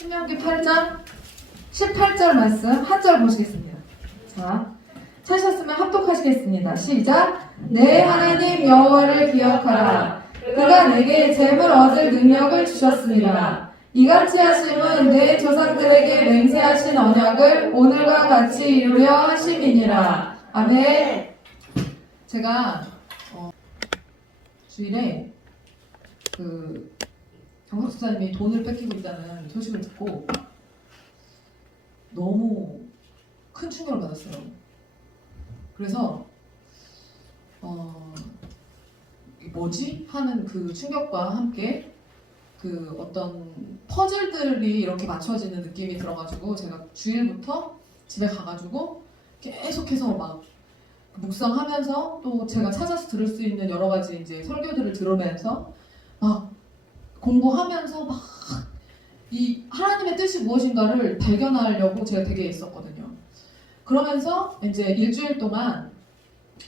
신명기 8장 18절 말씀 한 절 보시겠습니다. 자, 찾으셨으면 합독하시겠습니다. 시작. 내 하나님 여호와를 기억하라. 그가 내게 재물 얻을 능력을 주셨습니다. 이같이 하심은 내 조상들에게 맹세하신 언약을 오늘과 같이 이루려 하심이니라. 아멘. 제가 주일에 정석 목사님이 돈을 뺏기고 있다는 소식을 듣고 너무 큰 충격을 받았어요. 그래서 뭐지? 하는 그 충격과 함께 그 어떤 퍼즐들이 이렇게 맞춰지는 느낌이 들어가지고 제가 주일부터 집에 가가지고 계속해서 막 묵상하면서 또 제가 찾아서 들을 수 있는 여러 가지 이제 설교들을 들으면서 막 공부하면서 막 이 하나님의 뜻이 무엇인가를 발견하려고 제가 되게 애썼거든요. 그러면서 이제 일주일 동안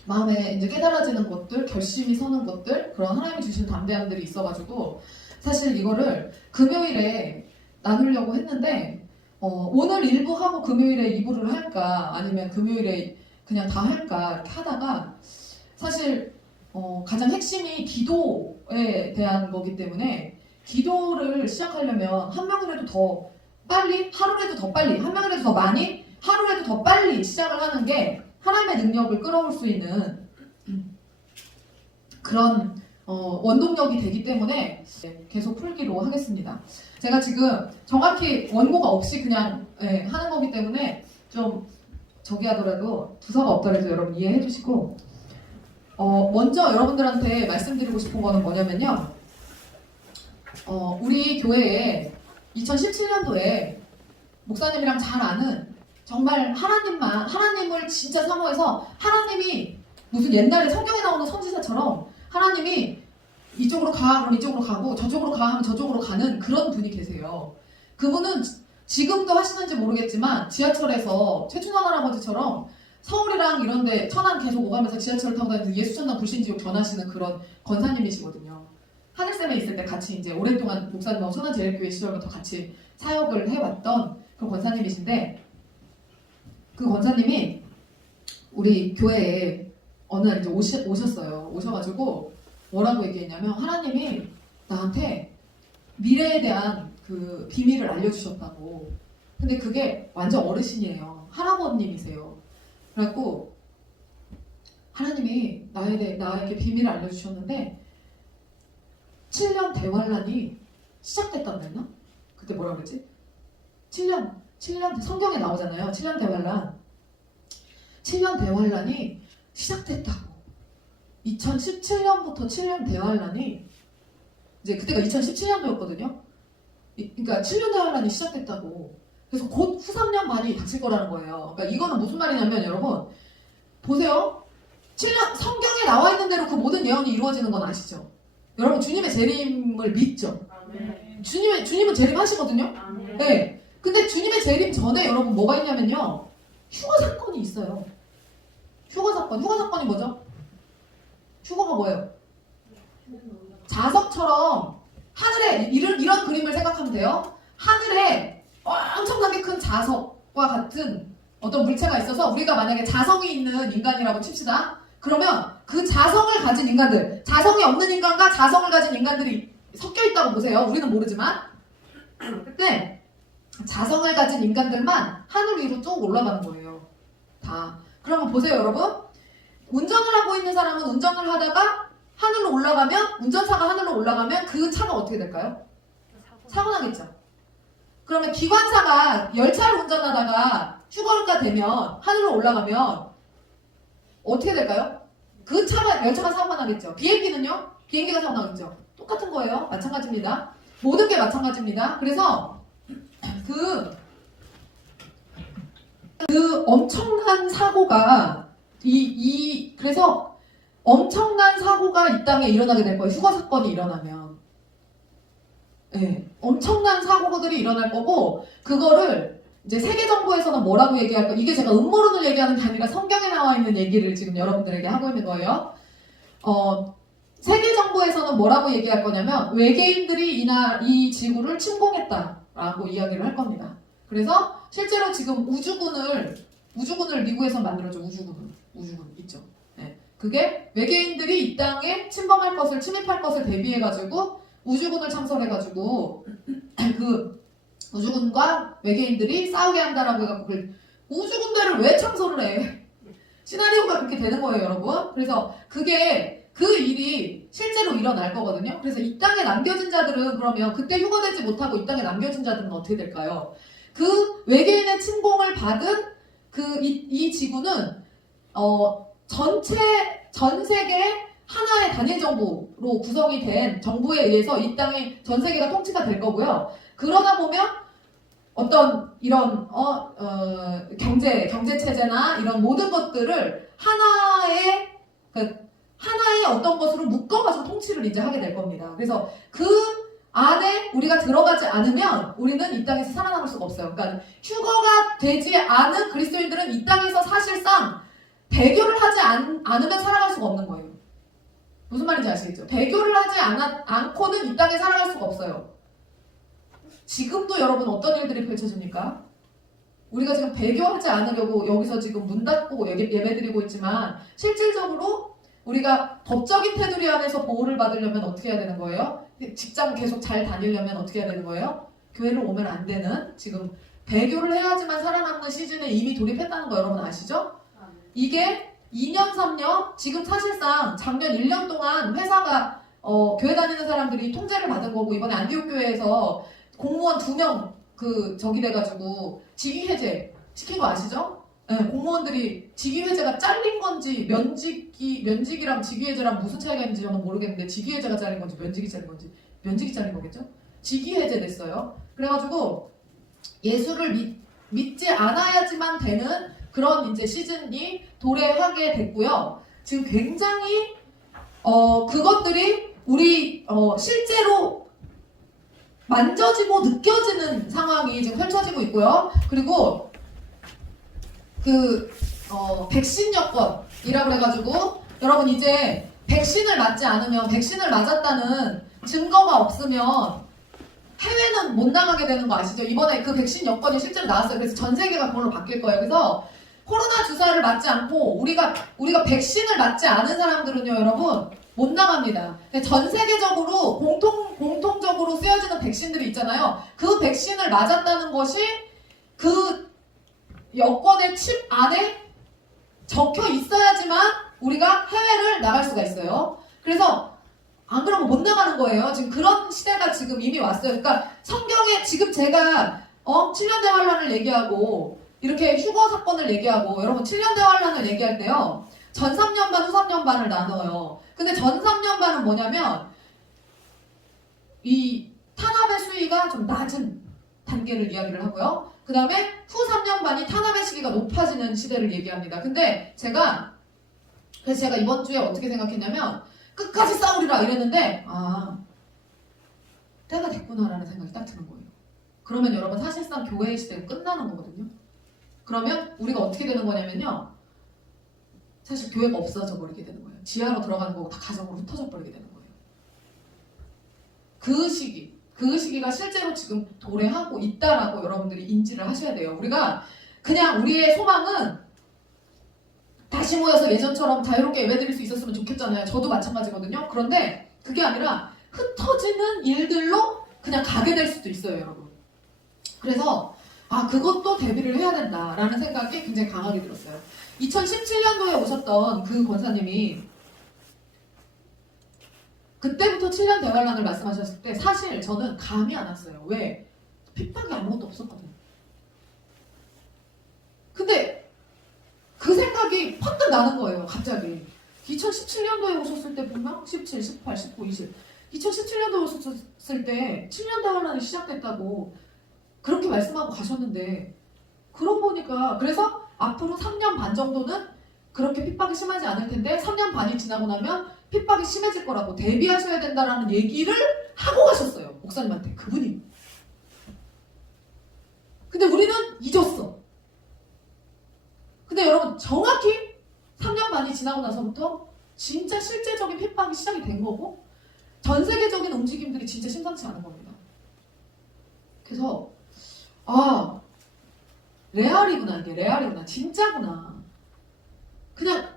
마음에 이제 깨달아지는 것들, 결심이 서는 것들, 그런 하나님이 주신 담대함들이 있어가지고 사실 이거를 금요일에 나누려고 했는데 오늘 1부 하고 금요일에 2부를 할까 아니면 금요일에 그냥 다 할까 이렇게 하다가 사실 가장 핵심이 기도에 대한 거기 때문에 기도를 시작하려면 한 명이라도 더 빨리, 하루라도 더 빨리, 한 명이라도 더 많이, 하루라도 더 빨리 시작을 하는 게 하나님의 능력을 끌어올 수 있는 그런 원동력이 되기 때문에 계속 풀기로 하겠습니다. 제가 지금 정확히 원고가 없이 그냥 하는 거기 때문에 좀 저기 하더라도 두서가 없더라도 여러분 이해해 주시고 먼저 여러분들한테 말씀드리고 싶은 거는 뭐냐면요. 우리 교회에 2017년도에 목사님이랑 잘 아는 정말 하나님을 진짜 사모해서 하나님이 무슨 옛날에 성경에 나오는 선지자처럼 하나님이 이쪽으로 가 그럼 이쪽으로 가고 저쪽으로 가 하면 저쪽으로 가는 그런 분이 계세요. 그분은 지금도 하시는지 모르겠지만 지하철에서 최춘원 할아버지처럼 서울이랑 이런데 천안 계속 오가면서 지하철을 타고 다니면서 예수전당 불신지옥 전하시는 그런 권사님이시거든요. 하늘샘에 있을 때 같이 이제 오랫동안 목사님하고 천안제일교회 시절부터 같이 사역을 해왔던 그 권사님이신데 그 권사님이 우리 교회에 어느 날 이제 오셨어요. 오셔가지고 뭐라고 얘기했냐면 하나님이 나한테 미래에 대한 그 비밀을 알려주셨다고. 근데 그게 완전 어르신이에요. 할아버님이세요. 그래갖고 하나님이 나에게 비밀을 알려주셨는데 7년 대환란이 시작됐다고 했나? 그때 뭐라 그랬지? 7년 성경에 나오잖아요. 7년 대환란. 7년 대환란이 시작됐다고. 2017년부터 7년 대환란이 이제 그때가 2017년도였거든요. 그러니까 7년 대환란이 시작됐다고. 그래서 곧 후 3년 반이 닥칠 거라는 거예요. 그러니까 이거는 무슨 말이냐면 여러분 보세요. 7년 성경에 나와 있는 대로 그 모든 예언이 이루어지는 건 아시죠? 여러분 주님의 재림을 믿죠? 주님은 재림하시거든요? 네. 근데 주님의 재림 전에 여러분 뭐가 있냐면요. 휴거 사건이 있어요. 휴거 사건이 뭐죠? 휴거가 뭐예요? 자석처럼 하늘에 이런 그림을 생각하면 돼요. 하늘에 엄청나게 큰 자석과 같은 어떤 물체가 있어서 우리가 만약에 자성이 있는 인간이라고 칩시다. 그러면 그 자성을 가진 인간들, 자성이 없는 인간과 자성을 가진 인간들이 섞여 있다고 보세요. 우리는 모르지만. 그때 자성을 가진 인간들만 하늘 위로 쭉 올라가는 거예요. 다. 그러면 보세요, 여러분. 운전을 하고 있는 사람은 운전을 하다가 하늘로 올라가면, 운전사가 하늘로 올라가면 그 차가 어떻게 될까요? 사고 나겠죠. 그러면 기관사가 열차를 운전하다가 휴거가 되면 하늘로 올라가면 어떻게 될까요? 그 열차가 사고가 나겠죠. 비행기는요? 비행기가 사고 나겠죠. 똑같은 거예요. 마찬가지입니다. 모든 게 마찬가지입니다. 그래서 그 엄청난 사고가 그래서 엄청난 사고가 이 땅에 일어나게 될 거예요. 휴거 사건이 일어나면. 네, 엄청난 사고들이 일어날 거고 그거를 이제 세계 정부에서는 뭐라고 얘기할까? 이게 제가 음모론을 얘기하는 게 아니라 성경에 나와 있는 얘기를 지금 여러분들에게 하고 있는 거예요. 세계 정부에서는 뭐라고 얘기할 거냐면 외계인들이 이 지구를 침공했다. 라고 이야기를 할 겁니다. 그래서 실제로 지금 우주군을 미국에서 만들었죠. 우주군 있죠. 네. 그게 외계인들이 이 땅에 침범할 것을 침입할 것을 대비해가지고 우주군을 창설해가지고 그 우주군과 외계인들이 싸우게 한다라고 해갖고 우주군대를 왜 창설을 해? 시나리오가 그렇게 되는 거예요, 여러분. 그래서 그게 그 일이 실제로 일어날 거거든요. 그래서 이 땅에 남겨진 자들은 그러면 그때 휴거되지 못하고 이 땅에 남겨진 자들은 어떻게 될까요? 그 외계인의 침공을 받은 이 지구는 전 세계 하나의 단일 정부로 구성이 된 정부에 의해서 이 땅이 전 세계가 통치가 될 거고요. 그러다 보면 어떤 이런 경제 체제나 이런 모든 것들을 하나의 어떤 것으로 묶어가지고 통치를 이제 하게 될 겁니다. 그래서 그 안에 우리가 들어가지 않으면 우리는 이 땅에서 살아남을 수가 없어요. 그러니까 휴거가 되지 않은 그리스도인들은 이 땅에서 사실상 배교를 하지 않으면 살아갈 수가 없는 거예요. 무슨 말인지 아시겠죠? 배교를 하지 않고는 이 땅에 살아갈 수가 없어요. 지금도 여러분 어떤 일들이 펼쳐집니까? 우리가 지금 배교하지 않으려고 여기서 지금 문 닫고 예배드리고 있지만 실질적으로 우리가 법적인 테두리 안에서 보호를 받으려면 어떻게 해야 되는 거예요? 직장 계속 잘 다니려면 어떻게 해야 되는 거예요? 교회를 오면 안 되는 지금 배교를 해야지만 살아남는 시즌에 이미 돌입했다는 거 여러분 아시죠? 이게 2년, 3년 지금 사실상 작년 1년 동안 회사가 교회 다니는 사람들이 통제를 받은 거고 이번에 안디옥 교회에서 공무원 2명 저기 돼가지고 직위 해제 시킨 거 아시죠? 네, 공무원들이 직위 해제가 잘린 건지 면직이랑 직위 해제랑 무슨 차이가 있는지 저는 모르겠는데 직위 해제가 잘린 건지 면직이 잘린 거겠죠? 직위 해제 됐어요. 그래가지고 예수를 믿지 않아야지만 되는 그런 이제 시즌이 도래하게 됐고요. 지금 굉장히 그것들이 우리 실제로 만져지고 느껴지는 상황이 지금 펼쳐지고 있고요. 그리고 백신 여권이라고 해가지고 여러분 이제 백신을 맞지 않으면 백신을 맞았다는 증거가 없으면 해외는 못 나가게 되는 거 아시죠? 이번에 그 백신 여권이 실제로 나왔어요. 그래서 전 세계가 그걸로 바뀔 거예요. 그래서 코로나 주사를 맞지 않고 우리가 백신을 맞지 않은 사람들은요, 여러분 못 나갑니다. 전 세계적으로 공통적으로 쓰여지는 백신들이 있잖아요. 그 백신을 맞았다는 것이 그 여권의 칩 안에 적혀 있어야지만 우리가 해외를 나갈 수가 있어요. 그래서 안 그러면 못 나가는 거예요. 지금 그런 시대가 지금 이미 왔어요. 그러니까 성경에 지금 제가 7년 대환란을 얘기하고 이렇게 휴거 사건을 얘기하고 여러분 7년 대환란을 얘기할 때요. 전 3년반, 후 3년반을 나눠요. 근데 전 3년반은 뭐냐면 이 탄압의 수위가 좀 낮은 단계를 이야기를 하고요. 그 다음에 후 3년반이 탄압의 시기가 높아지는 시대를 얘기합니다. 근데 그래서 제가 이번 주에 어떻게 생각했냐면 끝까지 싸우리라 이랬는데 때가 됐구나라는 생각이 딱 드는 거예요. 그러면 여러분 사실상 교회의 시대가 끝나는 거거든요. 그러면 우리가 어떻게 되는 거냐면요. 사실 교회가 없어져 버리게 되는 거예요. 지하로 들어가는 거고 다 가정으로 흩어져 버리게 되는 거예요. 그 시기가 실제로 지금 도래하고 있다라고 여러분들이 인지를 하셔야 돼요. 우리가 그냥 우리의 소망은 다시 모여서 예전처럼 자유롭게 예배드릴 수 있었으면 좋겠잖아요. 저도 마찬가지거든요. 그런데 그게 아니라 흩어지는 일들로 그냥 가게 될 수도 있어요, 여러분. 그래서 그것도 대비를 해야 된다라는 생각이 굉장히 강하게 들었어요. 2017년도에 오셨던 그 권사님이 그때부터 7년 대환란을 말씀하셨을 때 사실 저는 감이 안 왔어요. 왜? 핍박이 아무것도 없었거든요. 근데 그 생각이 퍼뜩 나는 거예요. 갑자기. 2017년도에 오셨을 때 분명 17, 18, 19, 20 2017년도에 오셨을 때 7년 대환란이 시작됐다고 그렇게 말씀하고 가셨는데 그러고 보니까 그래서 앞으로 3년 반 정도는 그렇게 핍박이 심하지 않을 텐데 3년 반이 지나고 나면 핍박이 심해질 거라고 대비하셔야 된다라는 얘기를 하고 가셨어요. 목사님한테 그분이. 근데 우리는 잊었어. 근데 여러분 정확히 3년 반이 지나고 나서부터 진짜 실제적인 핍박이 시작이 된 거고 전 세계적인 움직임들이 진짜 심상치 않은 겁니다. 그래서 아, 레알이구나. 이게 레알이구나. 진짜구나. 그냥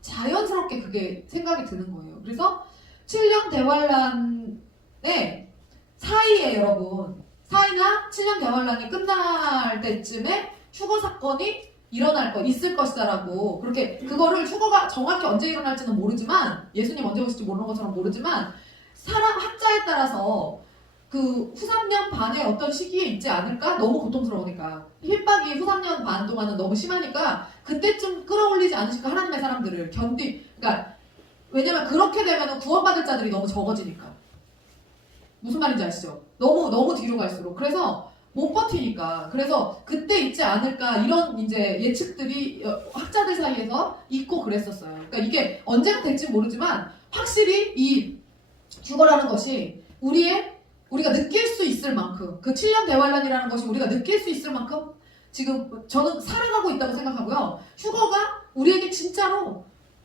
자연스럽게 그게 생각이 드는 거예요. 그래서 7년 대환란의 사이에 여러분, 사이나 7년 대환란이 끝날 때쯤에 휴거 사건이 있을 것이다라고, 그렇게 그거를 휴거가 정확히 언제 일어날지는 모르지만, 예수님 언제 오실지 모르는 것처럼 모르지만, 사람 학자에 따라서 그 후 3년 반의 어떤 시기에 있지 않을까? 너무 고통스러우니까. 핍박이 후 3년 반 동안은 너무 심하니까 그때쯤 끌어올리지 않으실까? 하나님의 사람들을 그러니까 왜냐면 그렇게 되면 구원받을 자들이 너무 적어지니까. 무슨 말인지 아시죠? 너무 뒤로 갈수록. 그래서 못 버티니까. 그래서 그때 있지 않을까 이런 이제 예측들이 학자들 사이에서 있고 그랬었어요. 그러니까 이게 언제가 될지 모르지만 확실히 이 휴거라는 것이 우리가 느낄 수 있을 만큼, 그 7년 대환란이라는 것이 우리가 느낄 수 있을 만큼 지금 저는 살아가고 있다고 생각하고요. 휴거가 우리에게 진짜로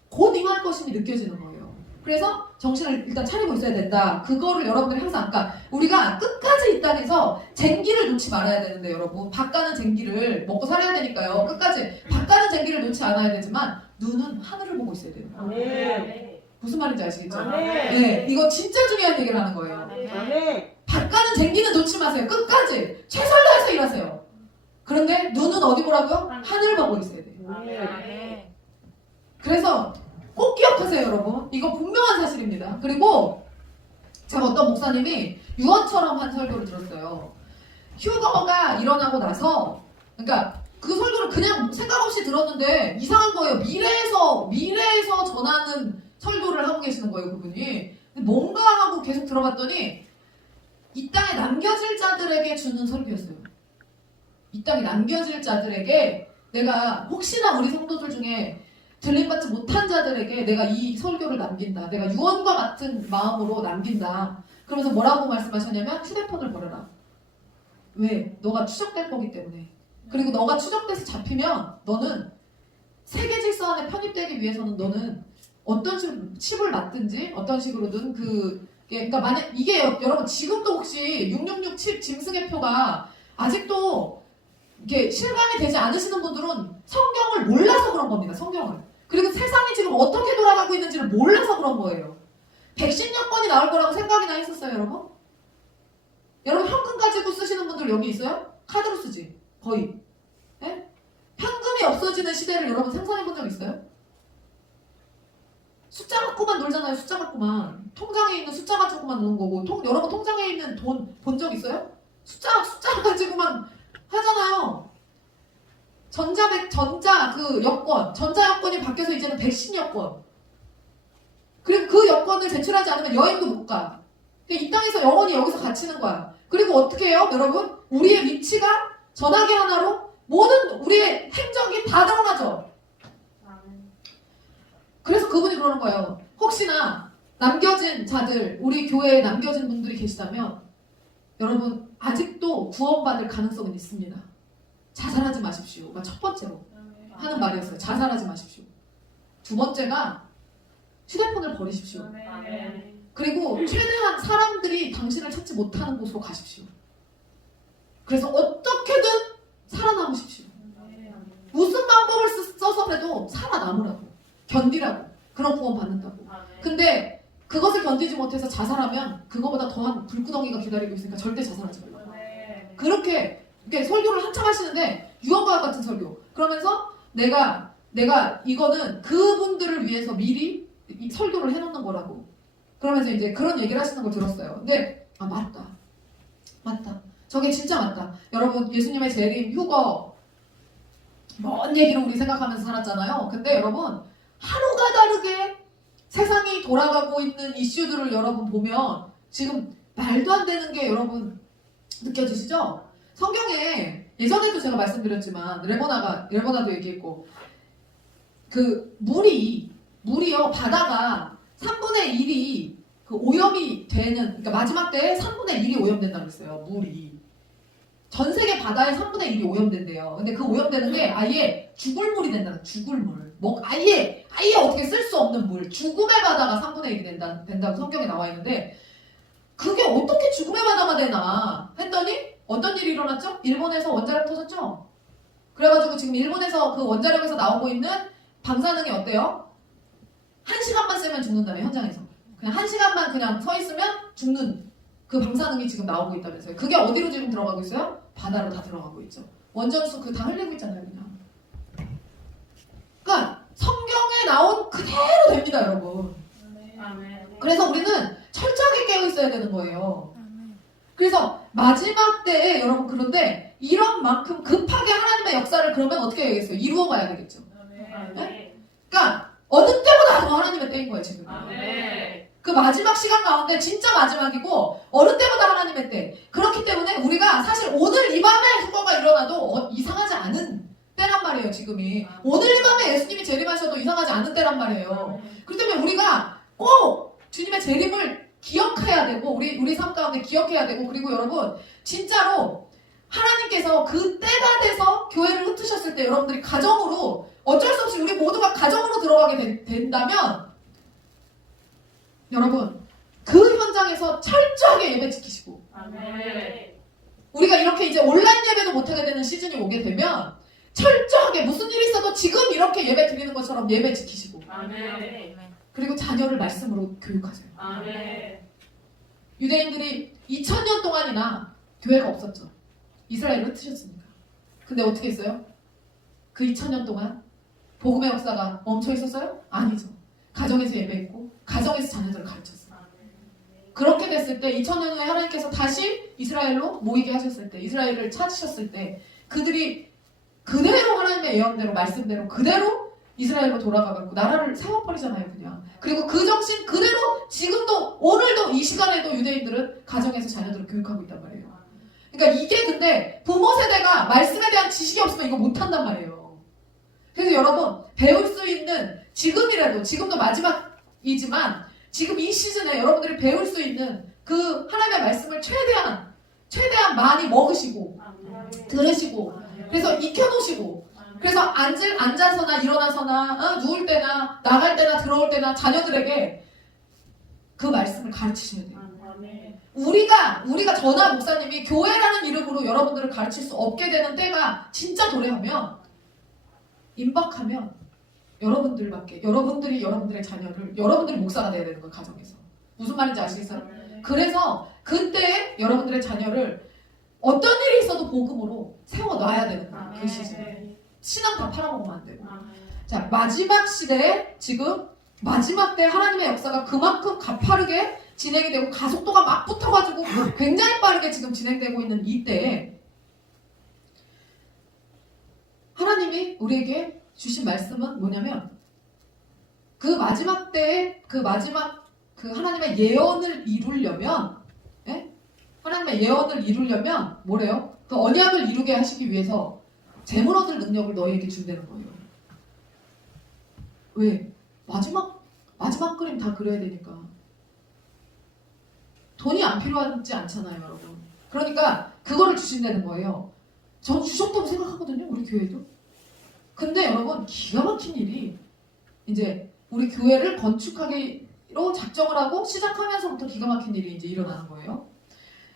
곧 임할 것임이 느껴지는 거예요. 그래서 정신을 일단 차리고 있어야 된다. 그거를 여러분들이 항상, 그러니까 우리가 끝까지 이 땅에서 쟁기를 놓지 말아야 되는데, 여러분, 밥 가는 쟁기를 먹고 살아야 되니까요. 끝까지 밥 가는 쟁기를 놓지 않아야 되지만 눈은 하늘을 보고 있어야 돼요. 네. 무슨 말인지 아시겠죠? 네. 네, 이거 진짜 중요한 얘기를 하는 거예요. 네. 밥 가는 쟁기는 놓지 마세요. 끝까지 최선을 다해서 일하세요. 그런데 눈은 어디 보라고요? 하늘 보고 있어야 돼요. 네. 그래서 꼭 기억하세요, 여러분. 이거 분명한 사실입니다. 그리고 제가 어떤 목사님이 유언처럼 한 설교를 들었어요. 휴거가 일어나고 나서, 그러니까 그 설교를 그냥 생각 없이 들었는데 이상한 거예요. 미래에서 전하는 설교를 하고 계시는 거예요, 그분이. 뭔가 하고 계속 들어봤더니 이 땅에 남겨질 자들에게 주는 설교였어요. 이 땅에 남겨질 자들에게, 내가 혹시나 우리 성도들 중에 들림받지 못한 자들에게 내가 이 설교를 남긴다. 내가 유언과 같은 마음으로 남긴다. 그러면서 뭐라고 말씀하셨냐면, 휴대폰을 버려라. 왜? 너가 추적될 거기 때문에. 그리고 너가 추적돼서 잡히면 너는 세계 질서 안에 편입되기 위해서는 너는 어떤 식으로 칩을 맞든지 어떤 식으로든 그러니까 만약 이게 여러분 지금도 혹시 666 칩 짐승의 표가 아직도 이게 실감이 되지 않으시는 분들은 성경을 몰라서 그런 겁니다. 성경을. 그리고 세상이 지금 어떻게 돌아가고 있는지를 몰라서 그런 거예요. 백신 여권이 나올 거라고 생각이나 했었어요, 여러분? 여러분 현금 가지고 쓰시는 분들 여기 있어요? 카드로 쓰지. 거의. 네? 현금이 없어지는 시대를 여러분 상상해 본 적 있어요? 숫자 갖고만 놀잖아요. 숫자 갖고만. 통장에 있는 숫자 가지고만 노는 거고. 여러분 통장에 있는 돈 본 적 있어요? 숫자 가지고만 하잖아요. 전자 여권이 바뀌어서 이제는 백신 여권. 그리고 그 여권을 제출하지 않으면 여행도 못 가. 이 땅에서 영원히 여기서 갇히는 거야. 그리고 어떻게 해요, 여러분? 우리의 위치가 전화기 하나로 모든 우리의 행적이 다 드러나죠. 그래서 그분이 그러는 거예요. 혹시나 남겨진 자들, 우리 교회에 남겨진 분들이 계시다면 여러분 아직도 구원받을 가능성은 있습니다. 자살하지 마십시오가 첫 번째로 하는 말이었어요. 자살하지 마십시오. 두 번째가 휴대폰을 버리십시오. 그리고 최대한 사람들이 당신을 찾지 못하는 곳으로 가십시오. 그래서 어떻게든 살아남으십시오. 무슨 방법을 써서라도 살아남으라고, 견디라고, 그런 구원 받는다고. 근데 그것을 견디지 못해서 자살하면 그거보다 더한 불구덩이가 기다리고 있으니까 절대 자살하지 말라고. 그렇게 설교를 한참 하시는데 유언과 같은 설교. 그러면서 내가 이거는 그분들을 위해서 미리 이 설교를 해놓는 거라고. 그러면서 이제 그런 얘기를 하시는 걸 들었어요. 근데 맞다. 저게 진짜 맞다. 여러분 예수님의 재림, 휴거 먼 얘기로 우리 생각하면서 살았잖아요. 근데 여러분 하루가 다르게 세상이 돌아가고 있는 이슈들을 여러분 보면 지금 말도 안 되는 게 여러분 느껴지시죠? 성경에 예전에도 제가 말씀드렸지만 레모나도 얘기했고 그 물이요 바다가 3분의 1이 그 오염이 되는, 그러니까 마지막 때에 3분의 1이 오염된다고 했어요. 물이 전 세계 바다의 3분의 1이 오염된대요. 근데 그 오염되는 게 아예 죽을 물이 된다는, 죽을 물. 아예 어떻게 쓸 수 없는 물. 죽음의 바다가 3분의 1이 된다고 성경에 나와 있는데 그게 어떻게 죽음의 바다가 되나 했더니 어떤 일이 일어났죠? 일본에서 원자력 터졌죠? 그래가지고 지금 일본에서 그 원자력에서 나오고 있는 방사능이 어때요? 1시간만 쓰면 죽는다며, 현장에서. 그냥 1시간만 그냥 서 있으면 죽는 그 방사능이 지금 나오고 있다면서요. 그게 어디로 지금 들어가고 있어요? 바다로 다 들어가고 있죠. 원전수 그 다 흘리고 있잖아요, 그냥. 그러니까 성경에 나온 그대로 됩니다, 여러분. 그래서 우리는 철저하게 깨어 있어야 되는 거예요. 그래서 마지막 때에 여러분, 그런데 이런 만큼 급하게 하나님의 역사를 그러면 어떻게 해야겠어요? 이루어 가야 되겠죠. 네? 그러니까 어느 때보다 더 하나님의 때인 거예요, 지금. 그 마지막 시간 가운데 진짜 마지막이고 어느 때보다 하나님의 때. 그렇기 때문에 우리가 사실 오늘 이 밤에 휴거가 일어나도 이상하지 않은 때란 말이에요, 지금이. 오늘 이 밤에 예수님이 재림하셔도 이상하지 않은 때란 말이에요. 그렇기 때문에 우리가 꼭 주님의 재림을 기억해야 되고 우리 삶 가운데 기억해야 되고, 그리고 여러분 진짜로 하나님께서 그 때가 돼서 교회를 흩으셨을 때 여러분들이 가정으로 어쩔 수 없이 우리 모두가 가정으로 들어가게 된다면 여러분 그 현장에서 철저하게 예배 지키시고, 우리가 이렇게 이제 온라인 예배도 못하게 되는 시즌이 오게 되면 철저하게 무슨 일이 있어도 지금 이렇게 예배 드리는 것처럼 예배 지키시고, 그리고 자녀를 말씀으로 교육하세요. 유대인들이 2000년 동안이나 교회가 없었죠. 이스라엘을 흩으셨으니까. 근데 어떻게 했어요? 그 2000년 동안 복음의 역사가 멈춰 있었어요? 아니죠. 가정에서 예배했고 가정에서 자녀들을 가르쳤어요. 그렇게 됐을 때 2000년 후에 하나님께서 다시 이스라엘로 모이게 하셨을 때, 이스라엘을 찾으셨을 때 그들이 그대로 하나님의 예언대로 말씀대로 그대로 이스라엘로 돌아가고 나라를 세워버리잖아요, 그냥. 그리고 그 정신 그대로 지금도 오늘도 이 시간에도 유대인들은 가정에서 자녀들을 교육하고 있단 말이에요. 그러니까 이게 근데 부모 세대가 말씀에 대한 지식이 없으면 이거 못한단 말이에요. 그래서 여러분 배울 수 있는 지금이라도, 지금도 마지막이지만 지금 이 시즌에 여러분들이 배울 수 있는 그 하나님의 말씀을 최대한 많이 먹으시고 들으시고, 그래서 익혀놓으시고, 그래서 앉아서나 일어나서나 누울 때나 나갈 때나 들어올 때나 자녀들에게 그 말씀을 가르치셔야 돼요. 우리가 저나 목사님이 교회라는 이름으로 여러분들을 가르칠 수 없게 되는 때가 진짜 도래하면, 임박하면 여러분들이 여러분들의 자녀를, 여러분들이 목사가 돼야 되는 거예요, 가정에서. 무슨 말인지 아시겠어요? 그래서 그때 여러분들의 자녀를 어떤 일이 있어도 복음으로 세워놔야 되는 거예요, 그 시즌에. 신앙 다 팔아먹으면 안 되고. 자, 마지막 시대에 지금 마지막 때 하나님의 역사가 그만큼 가파르게 진행이 되고 가속도가 막 붙어가지고 굉장히 빠르게 지금 진행되고 있는 이때에 하나님이 우리에게 주신 말씀은 뭐냐면, 그 마지막 때에 그 하나님의 예언을 이루려면, 하나님의 예언을 이루려면 뭐래요? 그 언약을 이루게 하시기 위해서 재물 얻을 능력을 너희에게 준다는 거예요. 왜? 마지막 그림 다 그려야 되니까. 돈이 안 필요하지 않잖아요, 여러분. 그러니까 그거를 주신다는 거예요. 전 주셨다고 생각하거든요, 우리 교회도. 근데 여러분 기가 막힌 일이, 이제 우리 교회를 건축하기로 작정을 하고 시작하면서부터 기가 막힌 일이 이제 일어나는 거예요.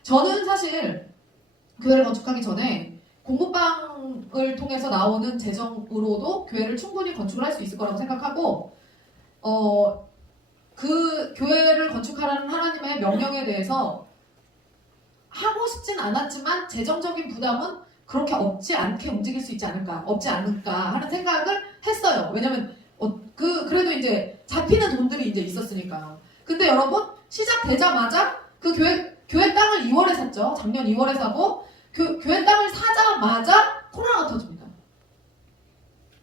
저는 사실 교회를 건축하기 전에 공무방을 통해서 나오는 재정으로도 교회를 충분히 건축을 할 수 있을 거라고 생각하고, 그 교회를 건축하라는 하나님의 명령에 대해서 하고 싶진 않았지만 재정적인 부담은 그렇게 없지 않게 움직일 수 있지 않을까, 없지 않을까 하는 생각을 했어요. 왜냐면 그래도 이제 잡히는 돈들이 이제 있었으니까. 근데 여러분 시작되자마자 그 교회 땅을 2월에 샀죠. 작년 2월에 사고 교회 땅을 사자마자 코로나가 터집니다.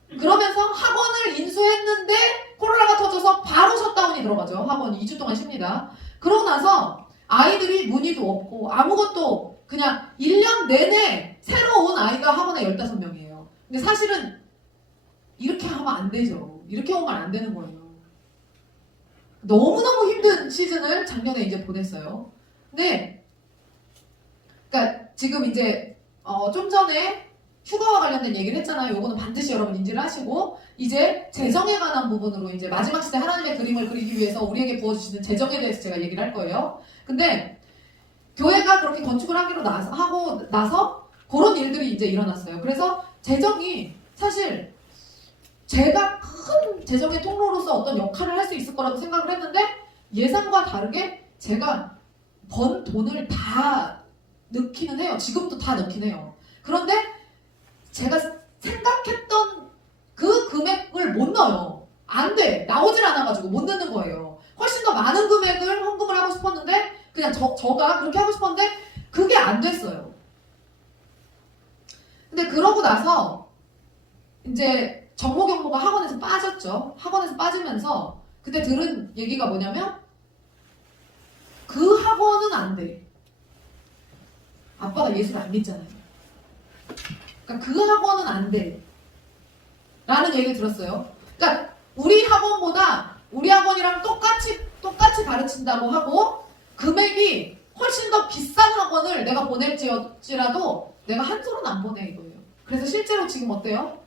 그러면서 학원을 인수했는데 코로나가 터져서 바로 셧다운이 들어가죠. 학원이 2주 동안 쉽니다. 그러고 나서 아이들이 문의도 없고 아무것도, 그냥 1년 내내 새로 온 아이가 학원에 15명이에요. 근데 사실은 이렇게 하면 안 되죠. 이렇게 오면 안 되는 거예요. 너무너무 힘든 시즌을 작년에 이제 보냈어요. 근데 그러니까 지금 이제 좀 전에 휴가와 관련된 얘기를 했잖아요. 요거는 반드시 여러분 인지를 하시고, 이제 재정에 관한 부분으로 이제 마지막 시대 하나님의 그림을 그리기 위해서 우리에게 부어주시는 재정에 대해서 제가 얘기를 할 거예요. 근데 교회가 그렇게 건축을 하고 나서 그런 일들이 이제 일어났어요. 그래서 재정이 사실 제가 큰 재정의 통로로서 어떤 역할을 할 수 있을 거라고 생각을 했는데 예상과 다르게 제가 번 돈을 다 넣기는 해요. 지금도 다 넣긴 해요. 그런데 제가 생각했던 그 금액을 못 넣어요. 안 돼. 나오질 않아가지고 못 넣는 거예요. 훨씬 더 많은 금액을 헌금을 하고 싶었는데 그냥 저가 그렇게 하고 싶었는데 그게 안 됐어요. 근데 그러고 나서 이제 정모 경모가 학원에서 빠졌죠. 학원에서 빠지면서 그때 들은 얘기가 뭐냐면 그 학원은 안 돼. 아빠가 예수를 안 믿잖아요. 그러니까 그 학원은 안 돼. 라는 얘기를 들었어요. 그러니까 우리 학원보다 우리 학원이랑 똑같이 가르친다고 하고 금액이 훨씬 더 비싼 학원을 내가 보낼지라도 내가 한 솔은 안 보내 이거예요. 그래서 실제로 지금 어때요?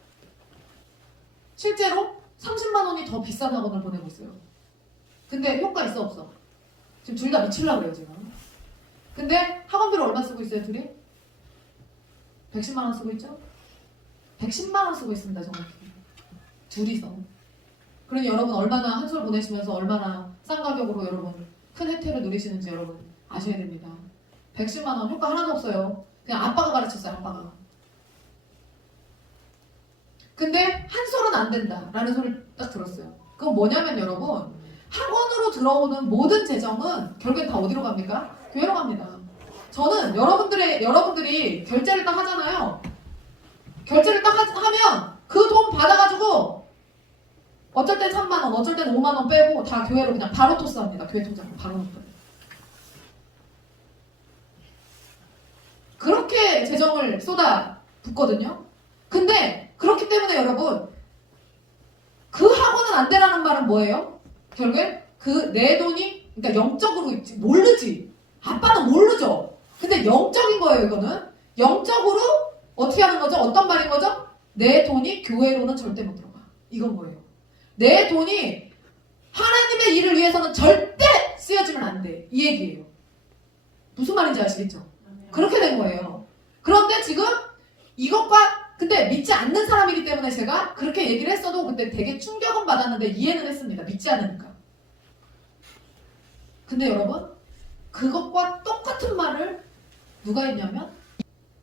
실제로 30만 원이 더 비싼 학원을 보내고 있어요. 근데 효과 있어 없어? 지금 둘 다 미치려고 그래요 지금. 근데 학원비를 얼마 쓰고 있어요 둘이? 110만 원 쓰고 있죠? 110만 원 쓰고 있습니다 정확히. 둘이서. 그러니 여러분 얼마나 한 솔 보내시면서 얼마나 싼 가격으로 여러분 큰 혜택을 누리시는지 여러분 아셔야 됩니다. 110만 원 효과 하나도 없어요. 그냥 아빠가 가르쳤어요 아빠가. 근데 한 솔은 안 된다 라는 소리를 딱 들었어요. 그건 뭐냐면 여러분 학원으로 들어오는 모든 재정은 결국엔 다 어디로 갑니까? 교회로 갑니다. 저는 여러분들이 결제를 딱 하잖아요. 결제를 딱 하면 그 돈 받아가지고 어쩔 땐 3만 원, 어쩔 땐 5만 원 빼고 다 교회로 그냥 바로 토스합니다. 교회 통장으로 바로 넣어요. 그렇게 재정을 쏟아 붓거든요. 근데 그렇기 때문에 여러분 그 학원은 안 되라는 말은 뭐예요? 결국에 그 내 돈이 그러니까 영적으로 있지 모르지. 아빠는 모르죠. 근데 영적인 거예요 이거는. 영적으로 어떻게 하는 거죠? 어떤 말인 거죠? 내 돈이 교회로는 절대 못 들어가. 이건 뭐예요? 내 돈이 하나님의 일을 위해서는 절대 쓰여지면 안 돼. 이 얘기예요. 무슨 말인지 아시겠죠? 그렇게 된 거예요. 그런데 지금 이것과 근데 믿지 않는 사람이기 때문에 제가 그렇게 얘기를 했어도 그때 되게 충격은 받았는데 이해는 했습니다. 믿지 않으니까. 근데 여러분 그것과 똑같은 말을 누가 했냐면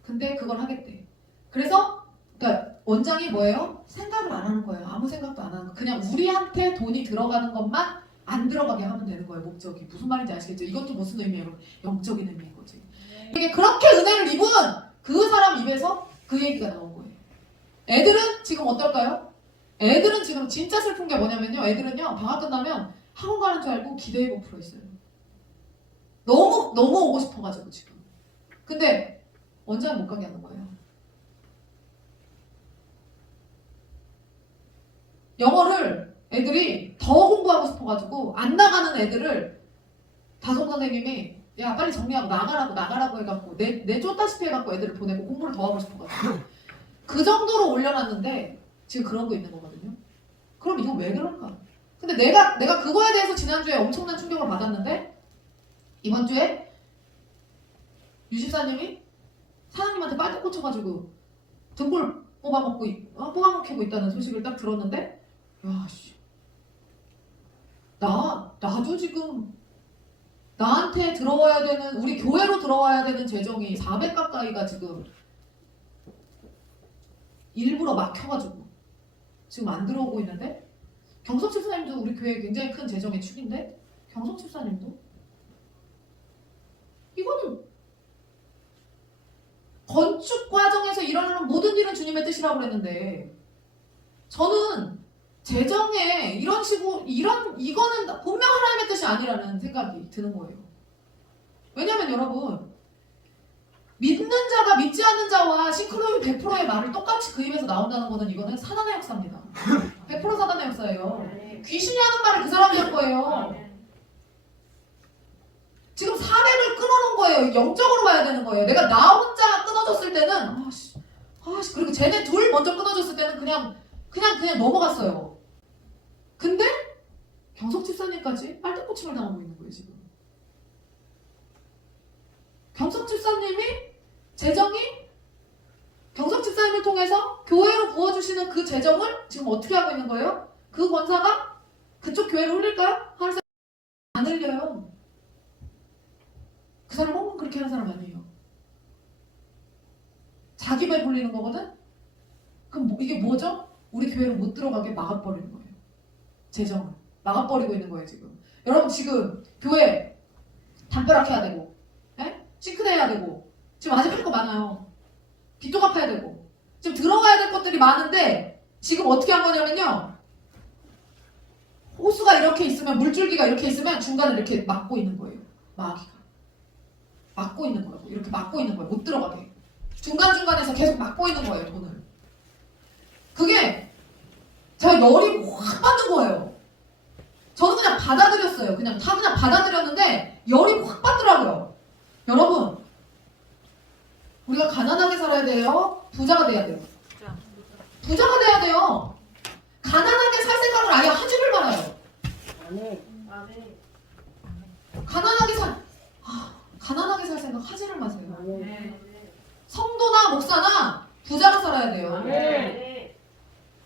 근데 그걸 하겠대. 그래서 그러니까 원장이 뭐예요? 생각을 안 하는 거예요. 아무 생각도 안 하는 거. 그냥 우리한테 돈이 들어가는 것만 안 들어가게 하면 되는 거예요. 목적이. 무슨 말인지 아시겠죠? 이것도 무슨 의미예요? 영적인 의미인 거지. 이게 그렇게 은혜를 입은 그 사람 입에서 그 얘기가 나온 거예요. 애들은 지금 어떨까요? 애들은 지금 진짜 슬픈 게 뭐냐면요. 애들은요. 방학 끝나면 학원 가는 줄 알고 기대고 풀어 있어요. 너무 오고 싶어가지고 지금. 근데 원장은 못 가게 하는 거예요. 영어를 애들이 더 공부하고 싶어가지고 안 나가는 애들을 다솜 선생님이 야 빨리 정리하고 나가라고 해갖고 내 쫓다시피 해갖고 애들을 보내고 공부를 더 하고 싶어가지고 그 정도로 올려놨는데 지금 그런 거 있는 거거든요. 그럼 이거 왜 그럴까? 근데 내가 그거에 대해서 지난주에 엄청난 충격을 받았는데 이번 주에 유집사님이 사장님한테 빨대 꽂혀가지고 등골 뽑아먹히고 있다는 소식을 딱 들었는데 야씨 나도 지금 나한테 들어와야 되는 우리 교회로 들어와야 되는 재정이 400 가까이가 지금 일부러 막혀가지고 지금 안 들어오고 있는데 경석 집사님도 우리 교회 굉장히 큰 재정의 축인데 경석 집사님도 이거는 건축 과정에서 일어나는 모든 일은 주님의 뜻이라고 그랬는데 저는 재정에 이런 식으로 이거는 분명 하나님의 뜻이 아니라는 생각이 드는 거예요. 왜냐면 여러분 믿는 자가 믿지 않는 자와 싱크로율 100%의 말을 똑같이 그 입에서 나온다는 거는 이거는 사단의 역사입니다. 100% 사단의 역사예요. 귀신이 하는 말을 그 사람이 한 거예요. 지금 400을 끊어놓은 거예요. 영적으로 봐야 되는 거예요. 내가 나 혼자 끊어졌을 때는 그리고 쟤네 둘 먼저 끊어졌을 때는 그냥 넘어갔어요. 근데 경석 집사님까지 빨대꽂힘을 당하고 있는 거예요 지금. 경석 집사님이 재정이 경석 집사님을 통해서 교회로 부어주시는 그 재정을 지금 어떻게 하고 있는 거예요? 그 권사가 그쪽 교회로 흘릴까요? 하는 사람 안 흘려요. 그 사람 혹은 그렇게 하는 사람 아니에요. 자기 배 불리는 거거든? 그럼 이게 뭐죠? 우리 교회로 못 들어가게 막아버리는 거예요. 재정을 막아버리고 있는 거예요 지금. 여러분 지금 교회 담벼락 해야 되고 싱크대 해야 되고 지금 아직 할 거 많아요. 빚도 갚아야 되고 지금 들어가야 될 것들이 많은데 지금 어떻게 한 거냐면요. 호수가 이렇게 있으면 물줄기가 이렇게 있으면 중간에 이렇게 막고 있는 거예요. 마귀가 막고 있는 거라고. 이렇게 막고 있는 거예요. 못 들어가게. 중간중간에서 계속 막고 있는 거예요. 돈을. 그게 제가 열이 확 받는 거예요. 저는 그냥 받아들였어요. 그냥 받아들였는데 열이 확 받더라고요. 여러분 우리가 가난하게 살아야 돼요? 부자가 돼야 돼요? 부자가 돼야 돼요. 가난하게 살 생각을 아예 하지를 말아요. 가난하게 살 생각 하지를 마세요. 성도나 목사나 부자가 살아야 돼요.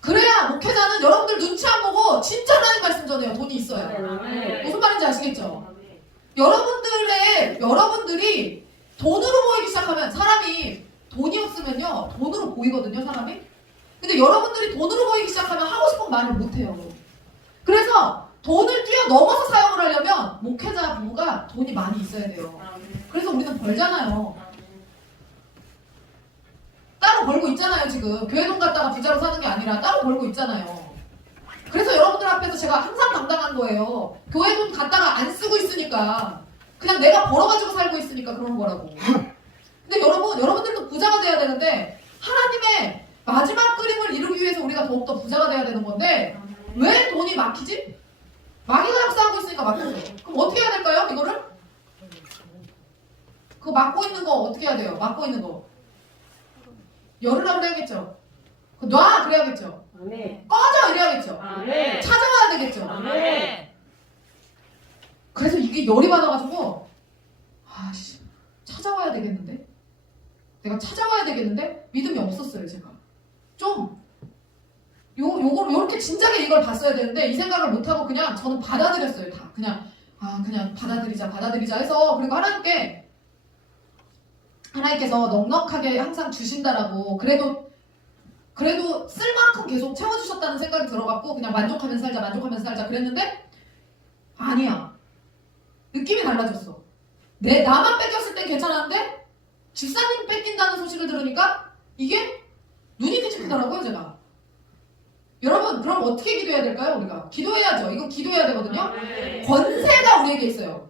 그래야 목회자는 여러분들 눈치 안 보고 진짜 하나님 말씀 전해요. 돈이 있어요. 무슨 말인지 아시겠죠? 여러분들이 돈으로 보이기 시작하면 사람이 돈이 없으면요 돈으로 보이거든요 사람이. 근데 여러분들이 돈으로 보이기 시작하면 하고 싶은 말을 못해요. 그래서 돈을 뛰어넘어서 사용을 하려면 목회자 부부가 돈이 많이 있어야 돼요. 그래서 우리는 벌잖아요. 따로 벌고 있잖아요. 지금 교회 돈 갖다가 부자로 사는 게 아니라 따로 벌고 있잖아요. 그래서 여러분들 앞에서 제가 항상 당당한 거예요. 교회 돈 갖다가 안 쓰고 있으니까 그냥 내가 벌어가지고 살고 있으니까 그런 거라고. 근데 여러분들도 부자가 돼야 되는데 하나님의 마지막 그림을 이루기 위해서 우리가 더욱더 부자가 돼야 되는 건데 왜 돈이 막히지? 마귀가 역사하고 있으니까 막혀요. 그럼 어떻게 해야 될까요? 이거를? 그거 막고 있는 거 어떻게 해야 돼요? 막고 있는 거 열으라 그래야겠죠? 놔 그래야겠죠? 꺼져 이래야겠죠? 찾아와야 되겠죠? 그래서 이게 열이 받아가지고 찾아와야 되겠는데? 내가 찾아와야 되겠는데? 믿음이 없었어요 제가. 좀 요거를 요렇게 진작에 이걸 봤어야 되는데 이 생각을 못하고 그냥 저는 받아들였어요. 다 그냥 받아들이자 해서. 그리고 하나님께서 넉넉하게 항상 주신다라고 그래도 쓸 만큼 계속 채워주셨다는 생각이 들어갖고 그냥 만족하면서 살자 그랬는데 아니야. 느낌이 달라졌어. 나만 뺏겼을 땐 괜찮았는데 집사님 뺏긴다는 소식을 들으니까 이게 눈이 뒤집히더라고요 제가. 여러분 그럼 어떻게 기도해야 될까요? 우리가 기도해야죠. 이거 기도해야 되거든요. 권세가 우리에게 있어요.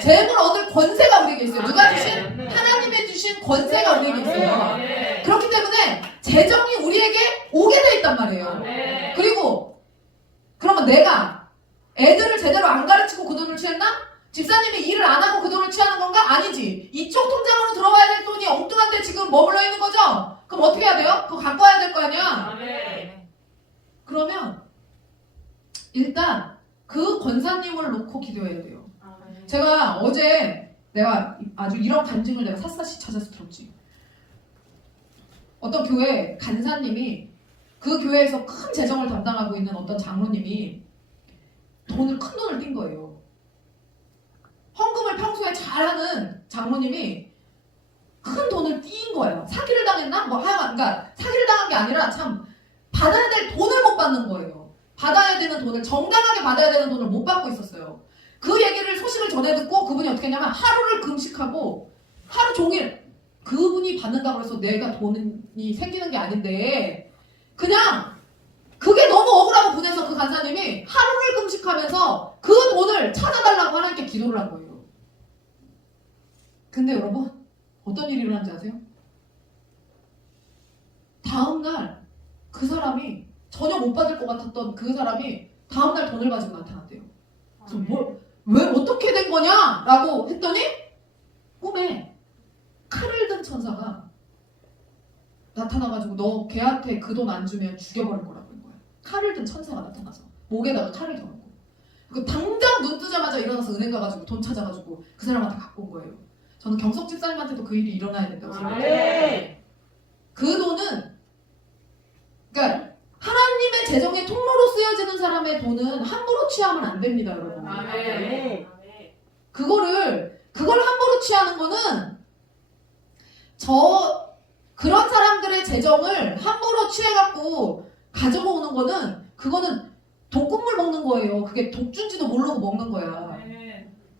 재물 얻을 권세가 우리에게 있어요. 누가 주신? 하나님의 주신 권세가 우리에게 있어요. 그렇기 때문에 재정이 우리에게 오게 돼 있단 말이에요. 그리고 그러면 내가 애들을 제대로 안 가르치고 그 돈을 취했나? 집사님이 일을 안 하고 그 돈을 취하는 건가? 아니지. 이쪽 통장으로 들어와야 될 돈이 엉뚱한데 지금 머물러 있는 거죠? 그럼 어떻게 해야 돼요? 그거 갖고 와야 될 거 아니야? 그러면 일단 그 권사님을 놓고 기도해야 돼요. 제가 어제 내가 아주 이런 간증을 내가 샅샅이 찾아서 들었지. 어떤 교회 간사님이 그 교회에서 큰 재정을 담당하고 있는 어떤 장로님이 큰 돈을 띈 거예요. 헌금을 평소에 잘하는 장로님이 큰 돈을 띈 거예요. 사기를 당했나? 그러니까 사기를 당한 게 아니라 참 받아야 될 돈을 못 받는 거예요. 받아야 되는 돈을, 정당하게 받아야 되는 돈을 못 받고 있었어요. 그 소식을 전해 듣고 그분이 어떻게 했냐면 하루를 금식하고 하루 종일 그분이 받는다고 해서 내가 돈이 생기는 게 아닌데 그냥 그게 너무 억울하고 분해서 그 간사님이 하루를 금식하면서 그 돈을 찾아달라고 하나님께 기도를 한 거예요. 근데 여러분 어떤 일이 일어난지 아세요? 다음날 그 사람이 전혀 못 받을 것 같았던 그 사람이 다음날 돈을 가지고 나타났대요. 그래서 왜 어떻게 된 거냐? 라고 했더니 꿈에 칼을 든 천사가 나타나가지고 너 걔한테 그 돈 안 주면 죽여버릴 거라고 한 거야. 칼을 든 천사가 나타나서 목에다가 칼을 겨누고 당장 눈 뜨자마자 일어나서 은행 가가지고 돈 찾아가지고 그 사람한테 갖고 온 거예요. 저는 경석 집사님한테도 그 일이 일어나야 된다고 생각해요. 아멘. 그 돈은 그러니까 하나님의 재정의 통로로 쓰여지는 사람의 돈은 함부로 취하면 안 됩니다, 여러분. 아멘. 그걸 함부로 취하는 거는 그런 사람들의 재정을 함부로 취해갖고 가지고 오는 거는 그거는 독국물 먹는 거예요. 그게 독준지도 모르고 먹는 거야.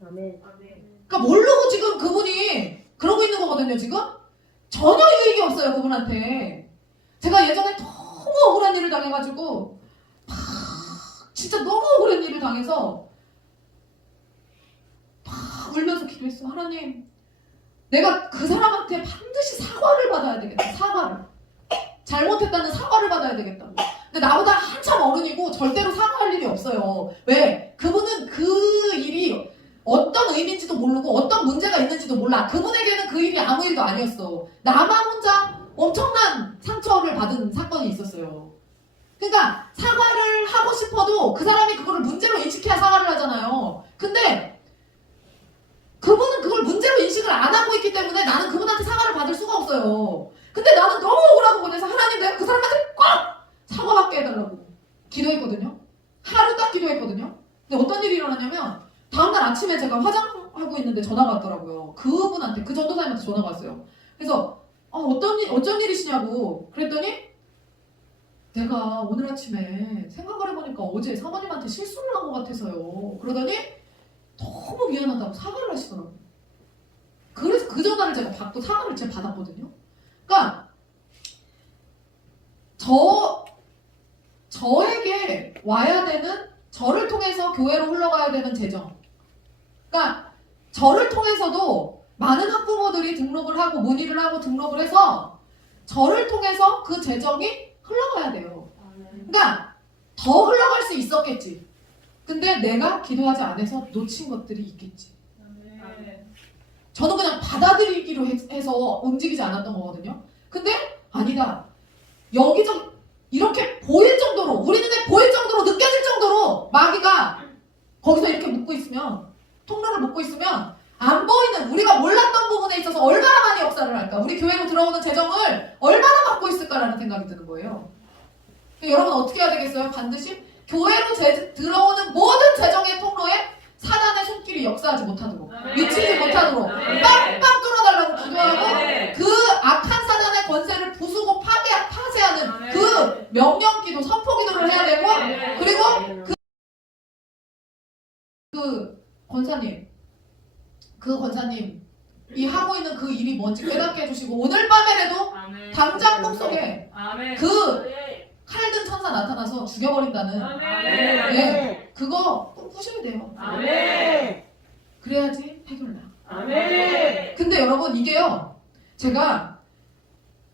아멘. 그러니까 모르고 지금 그분이 그러고 있는 거거든요, 지금? 전혀 유익이 없어요, 그분한테. 제가 예전에 너무 억울한 일을 당해가지고 진짜 너무 억울한 일을 당해서 막 울면서 기도했어. 하나님, 내가 그 사람한테 반드시 사과를 받아야 되겠다. 사과를. 잘못했다는 사과를 받아야 되겠다. 근데 나보다 한참 어른이고 절대로 사과할 일이 없어요. 왜? 그분은 그 일이 어떤 의미인지도 모르고 어떤 문제가 있는지도 몰라. 그분에게는 그 일이 아무 일도 아니었어. 나만 혼자 엄청난 상처를 받은 사건이 있었어요. 그러니까 사과를 하고 싶어도 그 사람이 그거를 문제로 인식해야 사과를 하잖아요. 근데 그분은 그걸 문제로 인식을 안 하고 있기 때문에 나는 그분한테 사과를 받을 수가 없어요. 근데 나는 너무 억울하고 보내서 하나님, 내가 그 사람한테 꼭 사과받게 해달라고 기도했거든요. 하루 딱 기도했거든요. 근데 어떤 일이 일어났냐면 다음날 아침에 제가 화장하고 있는데 전화가 왔더라고요. 그분한테, 그 전도사님한테 전화가 왔어요. 그래서 어쩐 일이시냐고 그랬더니 내가 오늘 아침에 생각을 해보니까 어제 사모님한테 실수를 한 것 같아서요. 그러더니 너무 미안하다고 사과를 하시더라고요. 그래서 그 전화를 제가 받고 사과를 제가 받았거든요. 그러니까 저에게 와야 되는, 저를 통해서 교회로 흘러가야 되는 재정. 그러니까 저를 통해서도 많은 학부모들이 등록을 하고 문의를 하고 등록을 해서 저를 통해서 그 재정이 흘러가야 돼요. 그러니까 더 흘러갈 수 있었겠지. 근데 내가 기도하지 않아서 놓친 것들이 있겠지. 저는 그냥 받아들이기로 해서 움직이지 않았던 거거든요. 근데 아니다. 여기저기 이렇게 보일 정도로, 우리 눈에 보일 정도로, 느껴질 정도로 마귀가 거기서 이렇게 묶고 있으면, 통로를 묶고 있으면 안 보이는, 우리가 몰랐던 부분에 있어서 얼마나 많이 역사를 할까? 우리 교회로 들어오는 재정을 얼마나 받고 있을까라는 생각이 드는 거예요. 여러분 어떻게 해야 되겠어요? 반드시 교회로 들어오는 모든 재정의 통로에 사단의 손길이 역사하지 못하도록, 미치지 못하도록 빵빵 뚫어달라고 기도하고 그 악한 사단의 권세를 부수고 파쇄하는 그 명령기도, 선포기도를 해야 되고, 그리고 그 권사님 이 하고 있는 그 일이 뭔지 깨닫게 해주시고, 오늘 밤에라도 당장 꿈속에 그 칼든 천사 나타나서 죽여버린다는, 네, 그거 꿈꾸셔야 돼요. 그래야지 해결나. 근데 여러분 이게요, 제가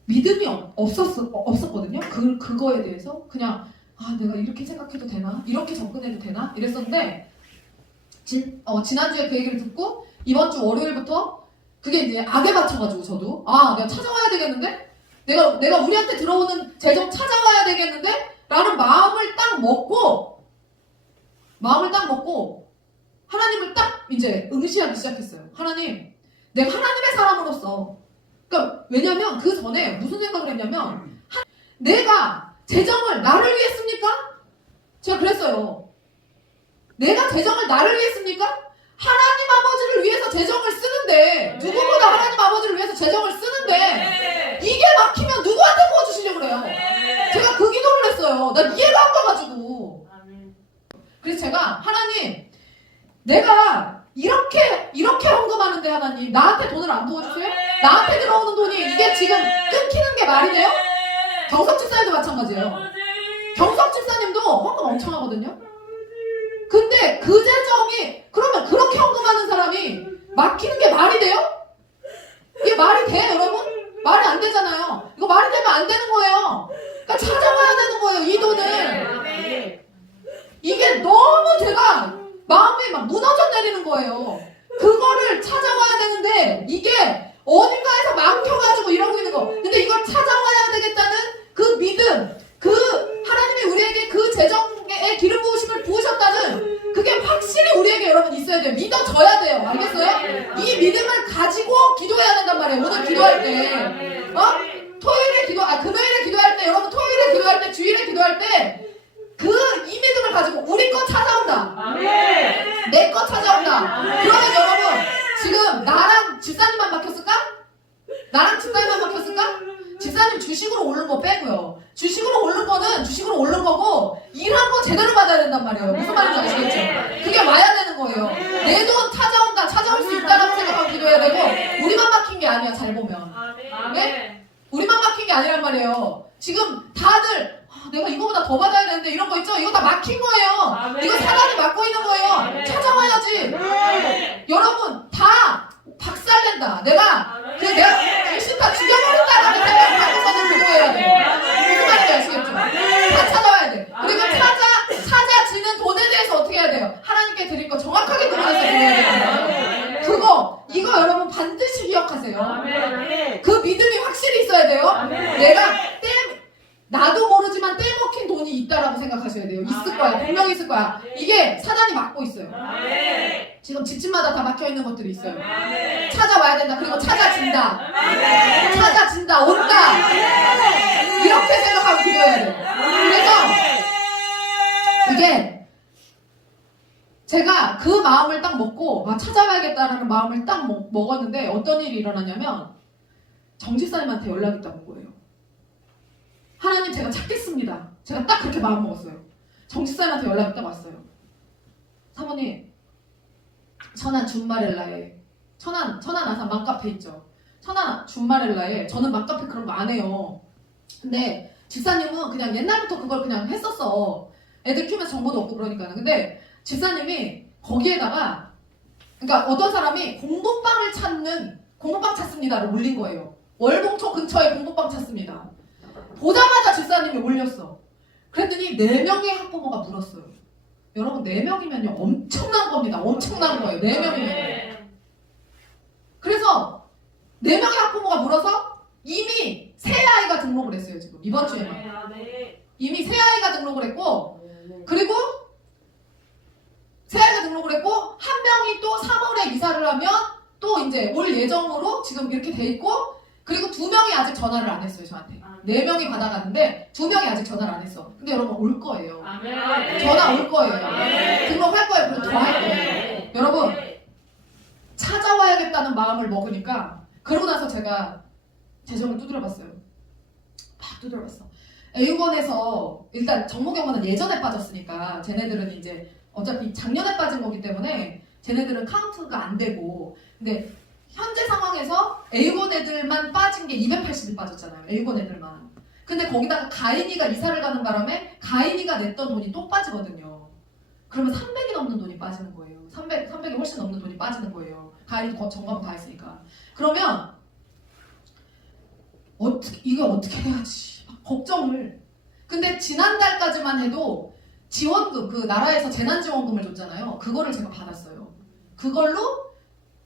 믿음이 없었거든요. 그거에 대해서 그냥 내가 이렇게 생각해도 되나? 이렇게 접근해도 되나? 이랬었는데 지난주에 그 얘기를 듣고 이번 주 월요일부터 그게 이제 악에 맞춰가지고 저도 내가 찾아와야 되겠는데? 내가 우리한테 들어오는 재정 찾아와야 되겠는데? 라는 마음을 딱 먹고 하나님을 딱 이제 응시하기 시작했어요. 하나님, 내가 하나님의 사람으로서, 그러니까 왜냐면 그 전에 무슨 생각을 했냐면, 내가 재정을 나를 위해 씁니까? 제가 그랬어요. 내가 재정을 나를 위해 씁니까? 하나님 아버지를 위해서 재정을 쓰는데, 누구보다 하나님 아버지를 위해서 재정을 쓰는데 이게 막히면 누구한테 부어주시려고 그래요? 제가 그 기도를 했어요. 난 이해가 안 가가지고. 그래서 제가 하나님, 내가 이렇게 헌금하는데 하나님 나한테 돈을 안 부어주세요? 나한테 들어오는 돈이 이게 지금 끊기는 게 말이 돼요? 경석 집사님도 마찬가지예요. 경석 집사님도 헌금 엄청 하거든요. 근데 그 재정이, 그러면 그렇게 헌금하는 사람이 막히는 게 말이 돼요? 이게 말이 돼요, 여러분? 말이 안 되잖아요. 이거 말이 되면 안 되는 거예요. 그러니까 찾아와야 되는 거예요, 이 돈을. 이게 너무 제가 마음이 막 무너져 내리는 거예요. 그거를 찾아와야 되는데 이게 어딘가에서 막혀가지고 이러고 있는 거. 근데 이걸 찾아와야 되겠다는 그 믿음, 그 하나님이 우리에게 그 재정에 기름 부으심을 부으셨다는 그게 확실히 우리에게 여러분 있어야 돼요. 믿어져야 돼요. 알겠어요? 이 믿음을 가지고 주식으로 오른 거 빼고요. 주식으로 오른 거는 주식으로 오른 거고 일한 거 제대로 받아야 된단 말이에요. 무슨 말인지 아시겠죠? 그게 와야 되는 거예요. 내 돈 찾아온다, 찾아올 수 있다라고 생각하고 기도해야 되고 우리만 막힌 게 아니야. 잘 보면. 네? 우리만 막힌 게 아니란 말이에요. 지금 다들 내가 이거보다 더 받아야 되는데 이런 거 있죠? 이거 다 막힌 거예요. 이거 사단이 막고 있는 거예요. 찾아와야지. 여러분 다 박살낸다. 내가 귀신 다 죽여버린다라는 생각을 갖고서는 기도해야 돼. 무슨 말인지 아시겠죠? 다 찾아와야 돼. 그리고 찾아지는 돈에 대해서 어떻게 해야 돼요? 하나님께 드릴 거 정확하게 구분해서 드려야 돼요. 이거 여러분 반드시 기억하세요. 그 믿음이 확실히 있어야 돼요. 내가 나도 모르지만 떼먹힌 돈이 있다라고 생각하셔야 돼요. 있을 거야. 분명히 있을 거야. 이게 사단이 막고 있어요. 지금 집집마다 다 막혀 있는 것들이 있어요. 찾아와야 된다. 그리고 찾아진다. 찾아진다. 온다. 이렇게 생각하고 기도해야 돼요. 그래서 이게 제가 그 마음을 딱 먹고 찾아와야겠다라는 마음을 딱 먹었는데 어떤 일이 일어나냐면 정집사님한테 연락이 딱 온 거예요. 하나님 제가 찾겠습니다. 제가 딱 그렇게 마음 먹었어요. 정집사님한테 연락이 딱 왔어요. 사모님 천안 준마렐라에 천안 아산 맘카페 있죠. 천안 준마렐라에 저는 맘카페 그런 거 안 해요. 근데 집사님은 그냥 옛날부터 그걸 그냥 했었어. 애들 키우면서 정보도 없고 그러니까는. 근데 집사님이 거기에다가 그러니까 어떤 사람이 공동빵을 찾는 공동빵 찾습니다를 올린 거예요. 월봉초 근처에 공동빵 찾습니다. 보자마자 집사님이 올렸어. 그랬더니 4명의 학부모가 물었어요. 여러분 4명이면요 엄청난 겁니다. 엄청난 거예요. 4명이면. 그래서 4명의 학부모가 물어서 이미 새 아이가 등록을 했어요. 지금 이번 주에만. 이미 새 아이가 등록을 했고 그리고 새 아이가 등록을 했고 한 명이 또 3월에 이사를 하면 또 이제 올 예정으로 지금 이렇게 돼 있고 그리고 2명이 아직 전화를 안 했어요. 저한테. 4명이 받아갔는데 2명이 아직 전화를 안 했어. 근데 여러분 올 거예요. 전화 올 거예요. 등록할 거예요. 그리고 더 할 거예요. 여러분 찾아와야겠다는 마음을 먹으니까 그러고 나서 제가 재정을 두드려봤어요. 막 두드려봤어. A권에서 일단 정모경과는 예전에 빠졌으니까 쟤네들은 이제 어차피 작년에 빠진 거기 때문에 쟤네들은 카운트가 안 되고 근데 현재 상황에서 A권 애들만 빠진 게 280이 빠졌잖아요. A권 애들만. 근데 거기다가 가인이가 이사를 가는 바람에 가인이가 냈던 돈이 또 빠지거든요. 그러면 300이 넘는 돈이 빠지는 거예요. 300이 훨씬 넘는 돈이 빠지는 거예요. 가인이도 점검 다 했으니까. 그러면 이걸 어떻게 해야지 막 걱정을. 근데 지난달까지만 해도 지원금 그 나라에서 재난지원금을 줬잖아요. 그거를 제가 받았어요. 그걸로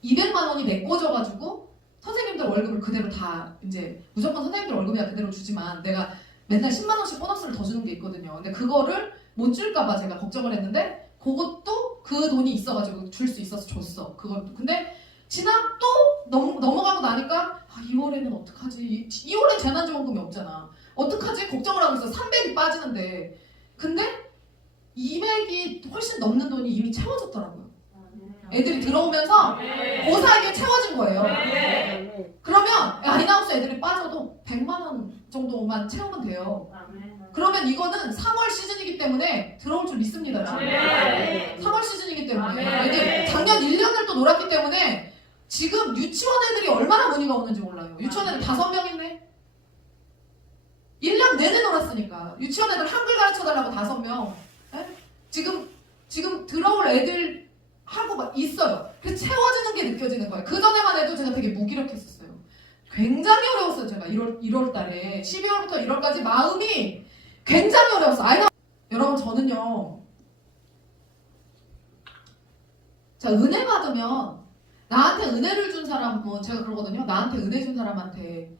200만 원이 메꿔져가지고 선생님들 월급을 그대로 다 이제 무조건 선생님들 월급이야 그대로 주지만 내가 맨날 10만 원씩 보너스를 더 주는 게 있거든요. 근데 그거를 못 줄까봐 제가 걱정을 했는데 그것도 그 돈이 있어가지고 줄 수 있어서 줬어. 그것도. 근데 또 넘어가고 나니까 2월에는 어떡하지? 2월에 재난지원금이 없잖아. 어떡하지? 걱정을 하고 있어. 300이 빠지는데. 근데 200이 훨씬 넘는 돈이 이미 채워졌더라고요. 애들이 들어오면서 그 사이에 채워진 거예요. 그러면 아이나우스 애들이 빠져도 100만 원 정도만 채우면 돼요. 그러면 이거는 3월 시즌이기 때문에 들어올 줄 믿습니다. 지금. 3월 시즌이기 때문에 애들 작년 1년을 또 놀았기 때문에 지금 유치원 애들이 얼마나 문의가 오는지 몰라요. 유치원 애들 5명 있네. 1년 내내 놀았으니까 유치원 애들 한글 가르쳐달라고 5명. 지금 들어올 애들 하고 막 있어요. 그래서 채워지는 게 느껴지는 거예요. 그 전에만 해도 제가 되게 무기력했었어요. 굉장히 어려웠어요. 제가 1월 달에 12월부터 1월까지 마음이 굉장히 어려웠어요. 여러분 저는요. 자 은혜 받으면 나한테 은혜를 준 사람은 제가 그러거든요. 나한테 은혜 준 사람한테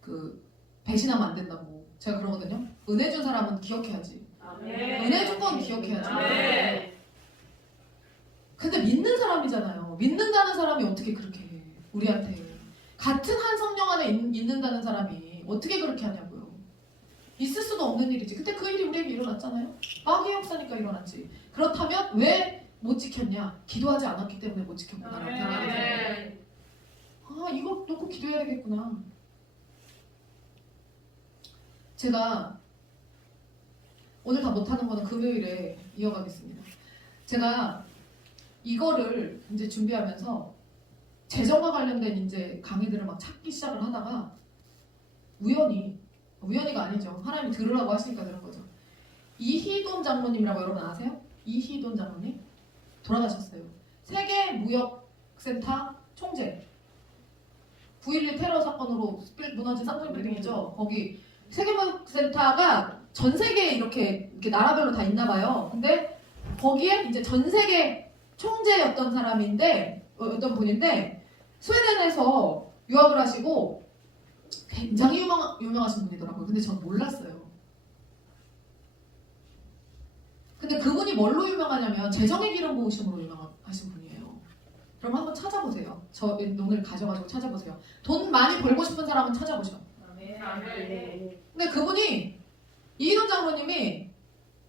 그 배신하면 안 된다고 제가 그러거든요. 은혜 준 사람은 기억해야지. 은혜 준 건 기억해야지. 근데 믿는 사람이잖아요. 믿는다는 사람이 어떻게 그렇게 해? 우리한테 같은 한 성령 안에 있는다는 사람이 어떻게 그렇게 하냐고요. 있을 수도 없는 일이지. 근데 그 일이 우리에게 일어났잖아요. 마귀의 역사니까 일어났지. 그렇다면 왜 못 지켰냐? 기도하지 않았기 때문에 못 지켰구나라고 생각이 들어요. 아, 이거 놓고 기도해야 되겠구나. 제가 오늘 다 못하는 거는 금요일에 이어가겠습니다. 제가 이거를 이제 준비하면서 재정과 관련된 이제 강의들을 막 찾기 시작을 하다가 우연히가 아니죠. 하나님이 들으라고 하시니까 들은 거죠. 이희돈 장로님이라고 여러분 아세요? 이희돈 장로님 돌아가셨어요. 세계무역센터 총재. 9.11 테러 사건으로 무너진 쌍둥이 빌딩이죠. 거기 세계무역센터가 전 세계에 이렇게 나라별로 다 있나 봐요. 근데 거기에 이제 전 세계 총재였던 사람인데 어떤 분인데 스웨덴에서 유학을 하시고 굉장히 유명하신 분이더라고요. 근데 전 몰랐어요. 근데 그분이 뭘로 유명하냐면 재정의 기름 부으심으로 유명하신 분이에요. 그럼 한번 찾아보세요. 저 오늘 가져가지고 찾아보세요. 돈 많이 벌고 싶은 사람은 찾아보셔. 아멘. 근데 그분이 이희돈 장로님이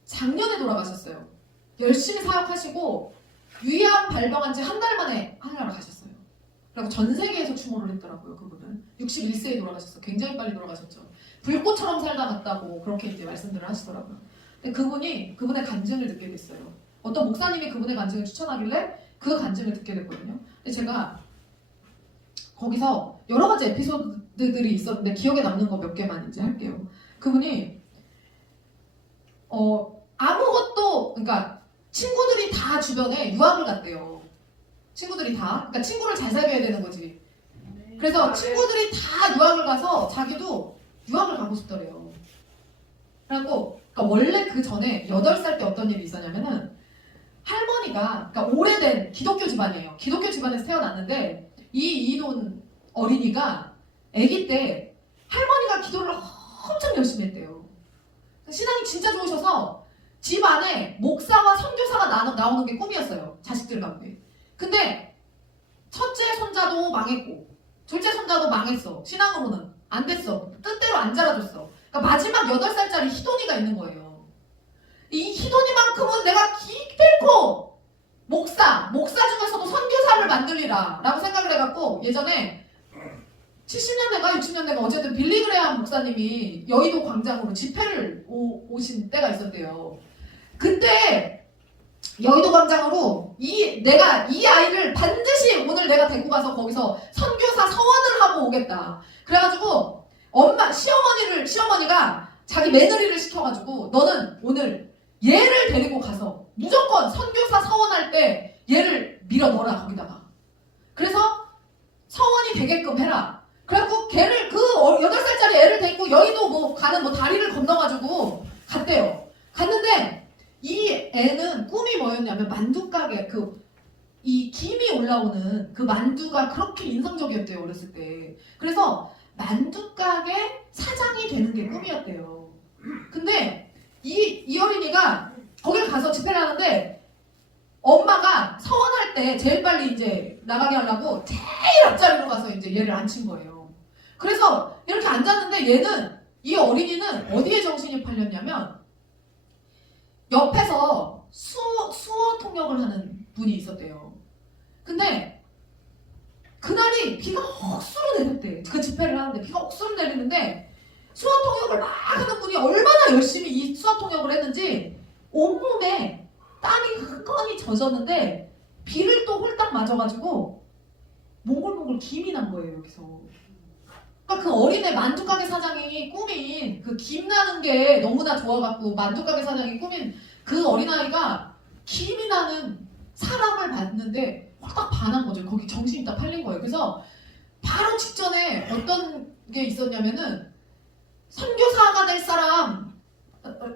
작년에 돌아가셨어요. 열심히 사역하시고 위암 발병한 지 한 달 만에 하늘나라 가셨어요. 그리고 전 세계에서 추모를 했더라고요. 그분은 61세에 돌아가셨어요. 굉장히 빨리 돌아가셨죠. 불꽃처럼 살다 갔다고 그렇게 이제 말씀들을 하시더라고요. 근데 그분의 간증을 듣게 됐어요. 어떤 목사님이 그분의 간증을 추천하길래 그 간증을 듣게 됐거든요. 근데 제가 거기서 여러 가지 에피소드들이 있었는데 기억에 남는 거 몇 개만 이제 할게요. 그분이 아무것도 그러니까 친구들이 다 주변에 유학을 갔대요. 친구들이 다. 그러니까 친구를 잘 사귀어야 되는 거지. 그래서 친구들이 다 유학을 가서 자기도 유학을 가고 싶더래요. 그래갖고 그러니까 원래 그 전에 8살 때 어떤 일이 있었냐면은 할머니가 그러니까 오래된 기독교 집안이에요. 기독교 집안에서 태어났는데 이 이돈 어린이가 아기 때 할머니가 기도를 엄청 열심히 했대요. 신앙이 진짜 좋으셔서 집 안에 목사와 선교사가 나오는 게 꿈이었어요. 자식들 가운데. 근데 첫째 손자도 망했고 둘째 손자도 망했어. 신앙으로는 안 됐어. 뜻대로 안 자라줬어. 그러니까 마지막 8살짜리 희돈이가 있는 거예요. 이 희돈이만큼은 내가 기필코 목사 중에서도 선교사를 만들리라 라고 생각을 해갖고 예전에 70년대가 60년대가 어쨌든 빌리그레함 목사님이 여의도 광장으로 집회를 오신 때가 있었대요. 그때 여의도 광장으로 내가 이 아이를 반드시 오늘 내가 데리고 가서 거기서 선교사 서원을 하고 오겠다. 그래가지고 시어머니가 자기 며느리를 시켜가지고 너는 오늘 얘를 데리고 가서 무조건 선교사 서원할 때 얘를 밀어 넣어라 거기다가. 그래서 서원이 되게끔 해라. 그래갖고 걔를 그 8살짜리 애를 데리고 여의도 가는 다리를 건너가지고 갔대요. 갔는데 이 애는 꿈이 뭐였냐면 만두가게 이 김이 올라오는 그 만두가 그렇게 인상적이었대요. 어렸을 때. 그래서 만두가게 사장이 되는 게 꿈이었대요. 근데 이 어린이가 거길 가서 집회를 하는데 엄마가 서원할 때 제일 빨리 이제 나가게 하려고 제일 앞자리로 가서 이제 얘를 앉힌 거예요. 그래서 이렇게 앉았는데 이 어린이는 어디에 정신이 팔렸냐면 옆에서 수어 통역을 하는 분이 있었대요. 근데 그날이 비가 억수로 내렸대. 그 집회를 하는데 비가 억수로 내리는데 수어 통역을 막 하는 분이 얼마나 열심히 이 수어 통역을 했는지 온몸에 땀이 흥건히 젖었는데 비를 또 홀딱 맞아가지고 몽글몽글 김이 난 거예요. 여기서. 그러니까 그 어린애 만두가게 사장이 꾸민 그 김 나는 게 너무나 좋아갖고 만두가게 사장이 꾸민 그 어린아이가 김이 나는 사람을 봤는데 확 반한 거죠. 거기 정신이 딱 팔린 거예요. 그래서 바로 직전에 어떤 게 있었냐면은 선교사가 될 사람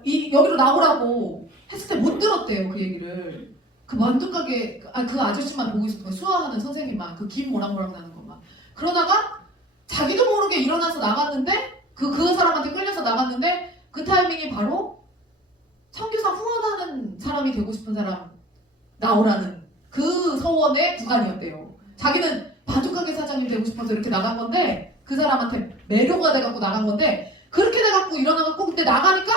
여기로 나오라고 했을 때 못 들었대요. 그 얘기를. 그 만두가게 그 아저씨만 보고 있었던 거예요. 수화하는 선생님만 그 김 모락모락 나는 것만. 그러다가 자기도 모르게 일어나서 나갔는데 그 사람한테 끌려서 나갔는데 그 타이밍이 바로 선교사 후원하는 사람이 되고 싶은 사람 나오라는 그 서원의 구간이었대요. 자기는 만두가게 사장님 되고 싶어서 이렇게 나간 건데 그 사람한테 매료가 돼갖고 나간 건데 그렇게 돼갖고 일어나갖고 근데 나가니까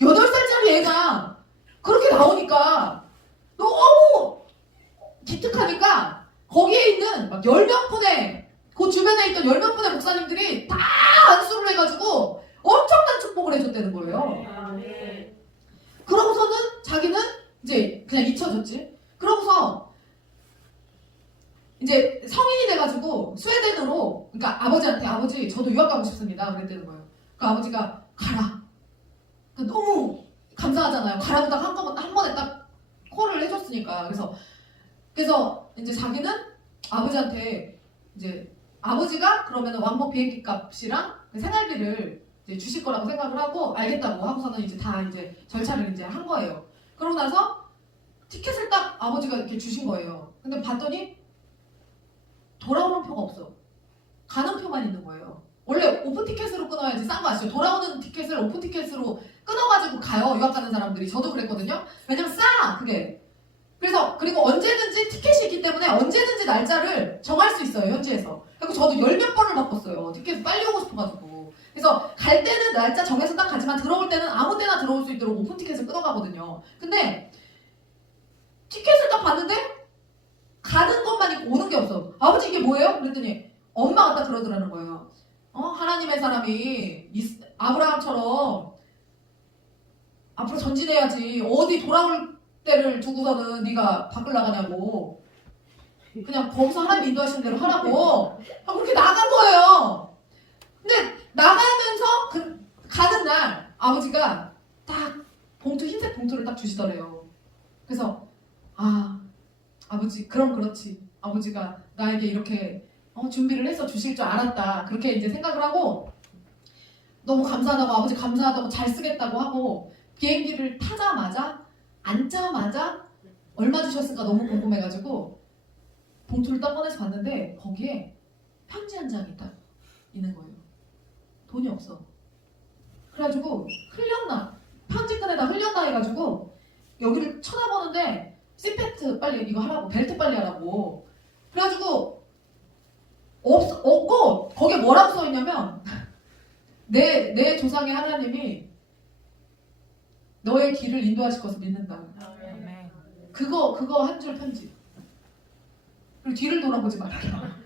8살짜리 애가 그렇게 나오니까 너무 기특하니까 거기에 있는 막 10명 그 주변에 있던 10명 분의 목사님들이 다 안수를 해가지고 엄청난 축복을 해줬대요. 그랬다는 거예요. 네. 그러고서는 자기는 이제 그냥 잊혀졌지. 그러고서 이제 성인이 돼가지고 스웨덴으로, 그러니까 아버지한테 아버지 저도 유학 가고 싶습니다 그랬다는 거예요. 그 아버지가 가라. 너무 감사하잖아요. 가라고 딱 한 번에 딱 콜을 해줬으니까. 그래서 이제 자기는 아버지한테 이제 아버지가 그러면 왕복 비행기 값이랑 그 생활비를 이제 주실 거라고 생각을 하고 알겠다고 하고서는 이제 다 이제 절차를 이제 한 거예요. 그러고 나서 티켓을 딱 아버지가 이렇게 주신 거예요. 근데 봤더니 돌아오는 표가 없어. 가는 표만 있는 거예요. 원래 오픈 티켓으로 끊어야지 싼 거 아시죠? 돌아오는 티켓을 오픈 티켓으로 끊어가지고 가요. 유학 가는 사람들이. 저도 그랬거든요. 왜냐면 싸 그게. 그리고 언제든지 티켓이 있기 때문에 언제든지 날짜를 정할 수 있어요. 현지에서. 그리고 저도 열 몇 번을 바꿨어요. 티켓 빨리 오고 싶어가지고. 그래서 갈 때는 날짜 정해서 딱 가지만 들어올 때는 아무 때나 들어올 수 있도록 오픈 티켓을 끊어가거든요. 근데 티켓을 딱 봤는데 가는 것만 있고 오는 게 없어. 아버지 이게 뭐예요? 그랬더니 엄마가 딱 그러더라는 거예요. 하나님의 사람이 아브라함처럼 앞으로 전진해야지. 어디 돌아올 때를 두고서는 네가 밖을 나가냐고. 그냥 거기서 하나님 인도하시는 대로 하라고. 그렇게 나간 거예요. 근데 나가면서 가는 날 아버지가 딱 흰색 봉투를 딱 주시더래요. 그래서 아버지 그럼 그렇지. 아버지가 나에게 이렇게 준비를 해서 주실 줄 알았다. 그렇게 이제 생각을 하고 너무 감사하다고 아버지 감사하다고 잘 쓰겠다고 하고 비행기를 앉자마자 얼마 주셨을까 너무 궁금해가지고 봉투를 딱 꺼내서 봤는데 거기에 편지 한 장이 딱 있는 거예요. 돈이 없어. 그래가지고 편지끈에다 흘렸나 해가지고 여기를 쳐다보는데 시페트 빨리 이거 하라고, 벨트 빨리 하라고. 그래가지고 없고 거기에 뭐라고 써있냐면 내 조상의 하나님이 너의 길을 인도하실 것을 믿는다. 그거 한 줄 편지. 그리고 뒤를 돌아보지 말아라.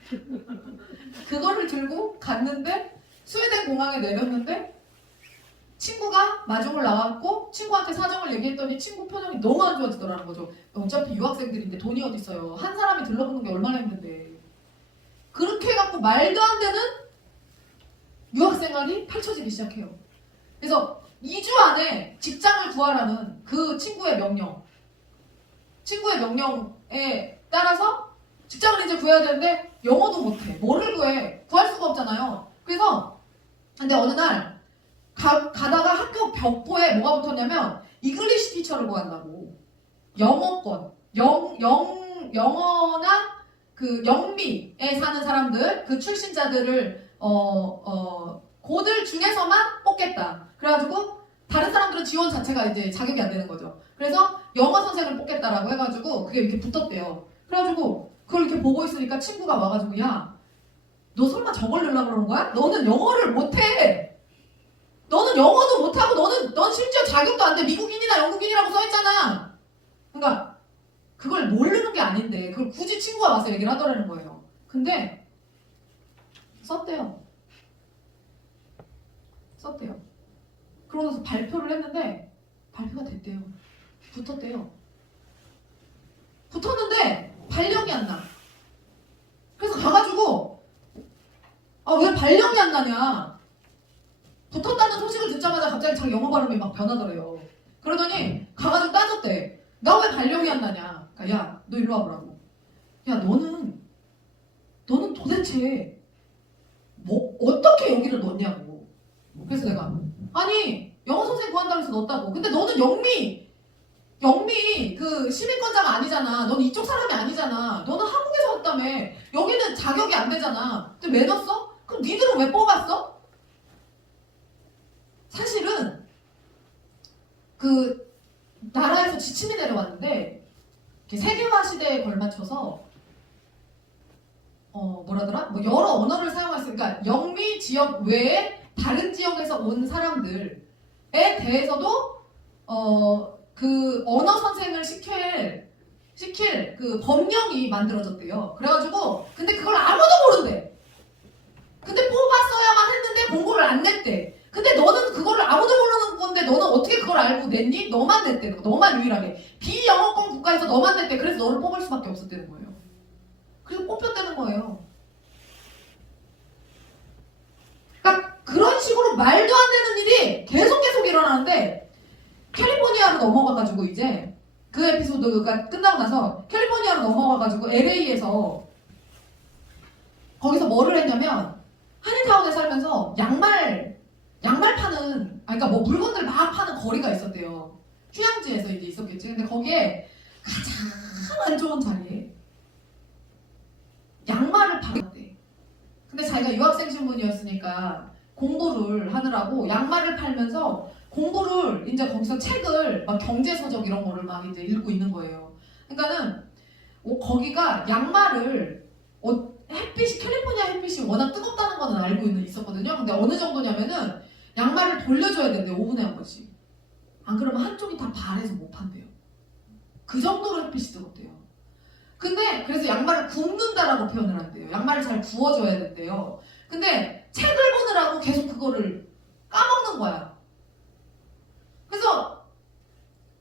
그거를 들고 갔는데 스웨덴 공항에 내렸는데 친구가 마중을 나왔고 친구한테 사정을 얘기했더니 친구 표정이 너무 안 좋아지더라는 거죠. 어차피 유학생들인데 돈이 어디 있어요. 한 사람이 들러보는 게 얼마나 힘든데. 그렇게 해갖고 말도 안 되는 유학생활이 펼쳐지기 시작해요. 그래서 2주 안에 직장을 구하라는 그 친구의 명령에 따라서 직장을 이제 구해야 되는데 영어도 못해. 뭐를 구해? 구할 수가 없잖아요. 그래서 근데 어느 날 가다가 학교 벽보에 뭐가 붙었냐면 이글리시 티처를 구한다고. 영어권. 영어나 그 영미에 사는 사람들, 그 출신자들을 고들 중에서만 뽑겠다. 그래가지고 다른 사람들은 지원 자체가 이제 자격이 안 되는 거죠. 그래서 영어 선생을 뽑겠다라고 해가지고 그게 이렇게 붙었대요. 그래가지고 그걸 이렇게 보고 있으니까 친구가 와가지고 야, 너 설마 저걸 넣으려고 그러는 거야? 너는 영어를 못해. 너는 영어도 못하고 넌 심지어 자격도 안 돼. 미국인이나 영국인이라고 써있잖아. 그러니까 그걸 모르는 게 아닌데 그걸 굳이 친구가 와서 얘기를 하더라는 거예요. 근데 썼대요. 그러고서 발표를 했는데 발표가 됐대요. 붙었는데 발령이 안 나. 그래서 가가지고 왜 발령이 안 나냐. 붙었다는 소식을 듣자마자 갑자기 자기 영어 발음이 막 변하더래요. 그러더니 가가지고 따졌대. 나 왜 발령이 안 나냐. 그러니까 야, 너 일로 와보라고. 야, 너는 도대체 뭐 어떻게 여기를 넣냐고. 그래서 내가 아니 영어 선생님 구한다고 해서 넣었다고. 근데 너는 영미 그 시민권자가 아니잖아. 넌 이쪽 사람이 아니잖아. 너는 한국에서 왔다며. 여기는 자격이 안 되잖아. 근데 왜 넣었어? 그럼 니들은 왜 뽑았어? 사실은 그 나라에서 지침이 내려왔는데 세계화 시대에 걸맞춰서 뭐라더라? 뭐 여러 언어를 사용할 수 있으니까 영미 지역 외에 다른 지역에서 온 사람들에 대해서도 그 언어 선생을 시킬 그 법령이 만들어졌대요. 그래가지고 근데 그걸 아무도 모른대. 근데 뽑았어야만 했는데 공고를 안 냈대. 근데 너는 그거를 아무도 모르는 어떻게 그걸 알고 냈니? 너만 냈대는 거. 너만 유일하게. 비영어권 국가에서 너만 냈대. 그래서 너를 뽑을 수밖에 없었다는 거예요. 그래서 뽑혔다는 거예요. 그러니까 그런 식으로 말도 안 되는 일이 계속 일어나는데 캘리포니아로 넘어가가지고 이제 그 에피소드가 끝나고 나서 캘리포니아로 넘어가가지고 LA에서 거기서 뭐를 했냐면 한인타운에 살면서 양말 파는 그러니까 뭐 물건들 막 파는 거리가 있었대요. 휴양지에서 이제 있었겠지. 근데 거기에 가장 안 좋은 자리에 양말을 팔았대. 근데 자기가 유학생 신분이었으니까 공부를 하느라고 양말을 팔면서 공부를 이제 거기서 책을 막 경제서적 이런 거를 막 이제 읽고 있는 거예요. 그러니까는 거기가 양말을 햇빛이 캘리포니아 햇빛이 워낙 뜨겁다는 거는 알고 있었거든요. 근데 어느 정도냐면은 양말을 돌려줘야 된대요. 5분에 한 번씩. 안 그러면 한쪽이 다 발해서 못 판대요. 그 정도로 햇빛이 뜨겁대요. 근데 그래서 양말을 굽는다라고 표현을 한대요. 양말을 잘 구워줘야 된대요. 근데 책을 보느라고 계속 그거를 까먹는 거야. 그래서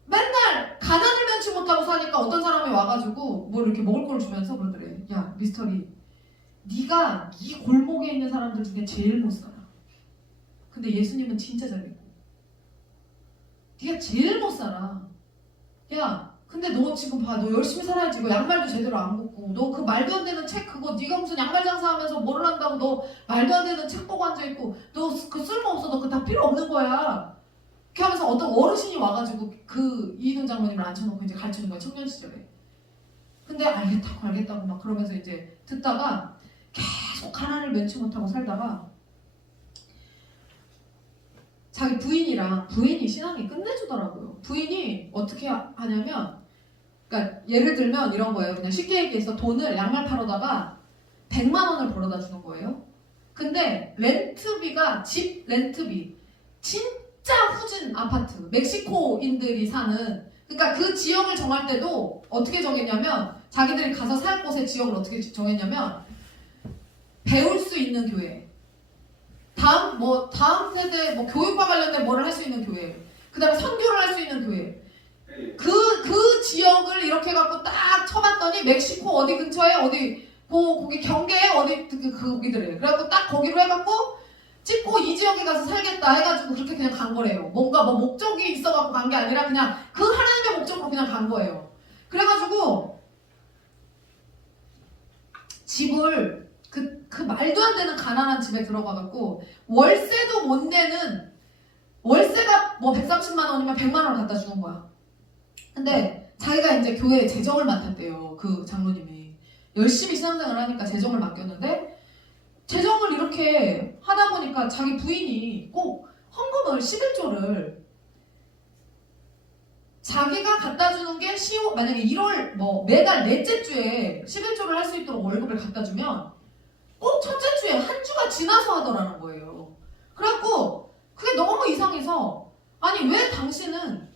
맨날 가난을 면치 못하고 사니까 어떤 사람이 와가지고 뭐 이렇게 먹을 걸 주면서 그러더래. 야 미스터리, 네가 이 골목에 있는 사람들 중에 제일 못 살아. 근데 예수님은 진짜 잘 믿고. 네가 제일 못 살아. 야 근데 너 지금 봐, 너 열심히 살아야지. 너 양말도 제대로 안 굽고, 너 그 말도 안 되는 책 그거 네가 무슨 양말 장사하면서 뭐를 한다고 너 말도 안 되는 책 보고 앉아있고, 너 그 쓸모없어. 너 그거 다 필요 없는 거야. 이렇게 하면서 어떤 어르신이 와가지고 그 이희동 장로님을 앉혀놓고 이제 가르치는 거야, 청년 시절에. 근데 알겠다고 막 그러면서 이제 듣다가 계속 가난을 면치 못하고 살다가 자기 부인이 신앙이 끝내주더라고요. 부인이 어떻게 하냐면, 그러니까 예를 들면 이런 거예요. 그냥 쉽게 얘기해서 돈을 양말 팔아다가 100만 원을 벌어다 주는 거예요. 근데 렌트비가, 집 렌트비, 진짜 후진 아파트, 멕시코인들이 사는, 그러니까 그 지역을 정할 때도 어떻게 정했냐면, 자기들이 가서 살 곳의 지역을 어떻게 정했냐면, 배울 수 있는 교회, 다음 세대 교육과 관련된 뭐를 할 수 있는 교회, 그 다음에 선교를 할 수 있는 교회, 그 지역을 이렇게 해갖고 딱 쳐봤더니 멕시코 어디 근처에 거기 경계에 어디 거기들이에요. 그래갖고 딱 거기로 해갖고 찍고 이 지역에 가서 살겠다 해가지고 그렇게 그냥 간 거래요. 뭔가 목적이 있어갖고 간 게 아니라 그냥 그 하나님의 목적으로 그냥 간 거예요. 그래가지고 집을 그 말도 안 되는 가난한 집에 들어가갖고 월세도 못 내는, 월세가 130만 원이면 100만 원을 갖다 주는 거야. 근데 자기가 이제 교회에 재정을 맡았대요. 그 장로님이 열심히 신앙생활을 하니까 재정을 맡겼는데, 재정을 이렇게 하다 보니까 자기 부인이 꼭 헌금을 11조를 자기가 갖다 주는 게 만약에 1월 매달 넷째 주에 11조를 할 수 있도록 월급을 갖다 주면 꼭 첫째 주에 한 주가 지나서 하더라는 거예요. 그래갖고 그게 너무 이상해서, 아니 왜 당신은